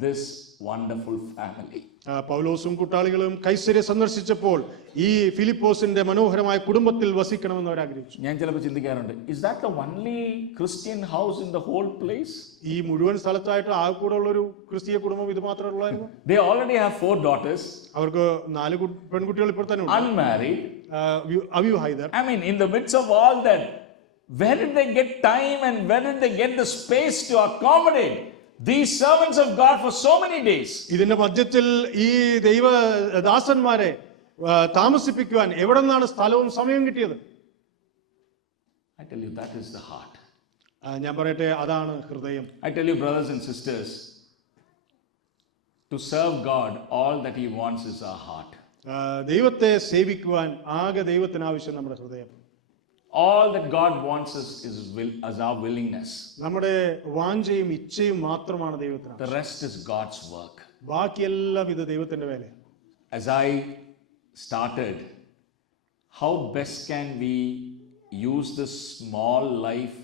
this wonderful family. പൗലോസും കൂട്ടാളികളും കൈസരിയ സന്ദർശിച്ചപ്പോൾ ഈ ഫിലിപ്പോസിന്റെ മനോഹരമായ കുടുംബത്തിൽ വസിക്കണമെന്ന് അവർ ആഗ്രഹിച്ചു. ഞാൻ ചിലപ്പോൾ ചിന്തിക്കാറുണ്ട്, is that the only Christian house in the whole place? ഈ മുഴുവൻ സ്ഥലത്തായിട്ട് ആ കൂടെ ഉള്ളൊരു ക്രിസ്തീയ കുടുംബം ഇത് മാത്രമേ ഉള്ളായിരുന്നു? They already have 4 daughters. അവർക്ക് 4 പെൺകുട്ടികൾ ഇപ്പോൾ തന്നെ ഉണ്ട്. Unmarried. അവിവാഹിതർ. I mean, in the midst of all that, where did they get time and where did they get the space to accommodate these servants of God for so many days? ഇതിന്റെ മധ്യത്തിൽ ഈ ദൈവദാസന്മാരെ താമസിപ്പിക്കുവാൻ എവിടെ നിന്നാണ് സ്ഥലവും സമയം കിട്ടിയത്? I tell you, that is the heart. ഞാൻ പറയട്ടെ, അതാണ് ഹൃദയം. I tell you, brothers and sisters, to serve God, all that he wants is our heart. ദൈവത്തെ സേവിക്കുവാൻ ആകെ ദൈവത്തിന് ആവശ്യം നമ്മുടെ ഹൃദയം. All that God wants us is our willingness. നമ്മുടെ വാഞ്ചയും ഇച്ഛയും മാത്രമാണ് ദൈവത്തിന്. The rest is God's work. ബാക്കിയെല്ലാം ഇത് ദൈവത്തിന്റെ വേലയാണ്. As I started, how best can we use this small life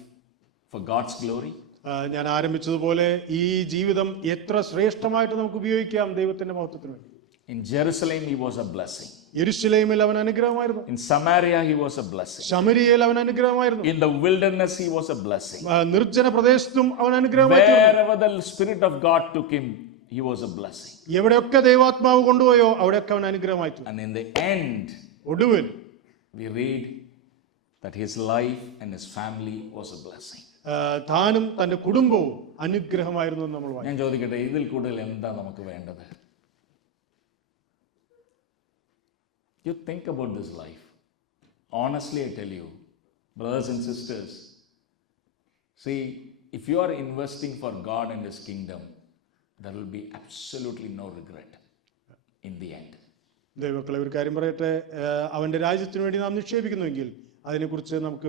for God's glory? ഞാൻ ആരംഭിച്ചതുപോലെ ഈ ജീവിതം എത്ര ശ്രേഷ്ഠമായിട്ട് നമുക്ക് ഉപയോഗിക്കാം ദൈവത്തിന്റെ മഹത്വത്തിന് വേണ്ടി. In Jerusalem he was a blessing. യെരുശലേമിൽ അവൻ അനുഗ്രഹമായിരുന്നു. In Samaria he was a blessing. ശമരിയയിൽ അവൻ അനുഗ്രഹമായിരുന്നു. In the wilderness he was a blessing. നിർജ്ജന പ്രദേശത്തും അവൻ അനുഗ്രഹമായിരുന്നു. Wherever the Spirit of God took him, he was a blessing. എവിടെയൊക്കെ ദൈവാത്മാവ് കൊണ്ടുപോയോ അവിടെയൊക്കെ അവൻ അനുഗ്രഹമായി തീർന്നു. And in the end, ഒടുവിൽ we read that his life and his family was a blessing. താനും തന്റെ കുടുംബവും അനുഗ്രഹമായിരുന്നു എന്ന് നമ്മൾ വായിക്കും. ഞാൻ ചോദിക്കട്ടെ, ഇതിൽ കൂടുതൽ എന്താ നമുക്ക് വേണ്ടത്? You think about this life. Honestly, I tell you, brothers and sisters, see, if you are investing for God and His kingdom, there will be absolutely no regret in the end. ദൈവമക്കളെ, ഒരു കാര്യം പറയട്ടെ, അവന്റെ രാജ്യത്തിന് വേണ്ടി നാം നിക്ഷേപിക്കുന്നുവെങ്കിൽ അതിനെക്കുറിച്ച് നമുക്ക്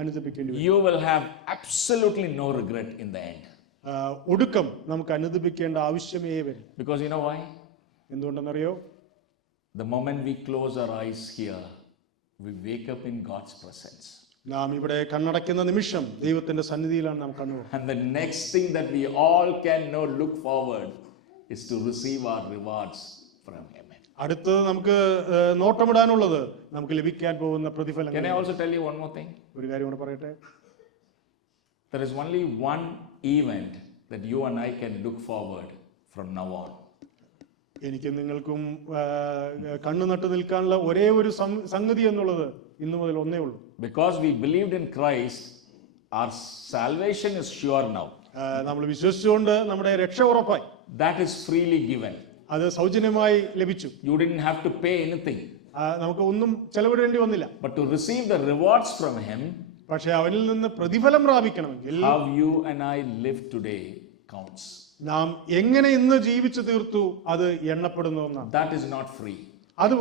അനുദപിക്കേണ്ടി വരും. You will have absolutely no regret in the end. ഒടുക്കം നമുക്ക് അനുദപിക്കേണ്ട ആവശ്യമേ വരും. Because you know why? എന്തുകൊണ്ടെന്നറിയോ? The moment we close our eyes here, we wake up in God's presence. നാം ഇവിടെ കണ്ണടയ്ക്കുന്ന നിമിഷം ദൈവത്തിന്റെ സന്നിധിയിലാണ് നാം കണ്ണുറക്കുന്നത്. And the next thing that we all can now look forward is to receive our rewards from Him. അടുത്ത് നമുക്ക് നോട്ടമിടാനുള്ളത് നമുക്ക് ലഭിക്കാൻ പോകുന്ന പ്രതിഫലം. Can I also tell you one more thing? ഒരു കാര്യം കൂടെ പറയട്ടെ. There is only one event that you and I can look forward from now on. എനിക്കും നിങ്ങൾക്കും കണ്ണു നട്ടു നിൽക്കാനുള്ള ഒരേ ഒരു സംഗതി എന്നുള്ളത് ഇന്നു മുതൽ ഒന്നേ ഉള്ളൂ. Because we believed in Christ, our salvation is sure now. നമ്മൾ വിശ്വസിച്ചുകൊണ്ട് നമ്മുടെ രക്ഷ ഉറപ്പായി. That is freely given. അത് സൗജന്യമായി ലഭിച്ചു. You didn't have to pay anything. നമുക്ക് ഒന്നും ചെലവിടേണ്ടി വന്നില്ല. But to receive the rewards from Him, പക്ഷെ അവനിൽ നിന്ന് പ്രതിഫലം പ്രാപിക്കണമെങ്കിൽ how you and I live today counts. നാം എങ്ങനെ ഇന്ന് ജീവിച്ചു തീർത്തു അത് എണ്ണപ്പെടുന്ന ഒന്നാണ്. That is not free. അത്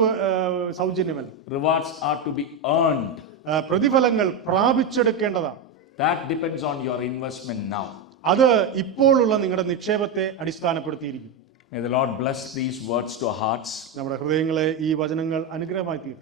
സൗജന്യമല്ല. Rewards are to be earned. പ്രതിഫലങ്ങൾ പ്രാപിച്ചെടുക്കേണ്ടതാണ്. That depends on your investment now. അത് ഇപ്പോഴുള്ള നിങ്ങളുടെ നിക്ഷേപത്തെ അടിസ്ഥാനപ്പെടുത്തിയിരിക്കും. May the Lord bless these words to our hearts. നമ്മുടെ ഹൃദയങ്ങളെ ഈ വചനങ്ങൾ അനുഗ്രഹമായി തീരും.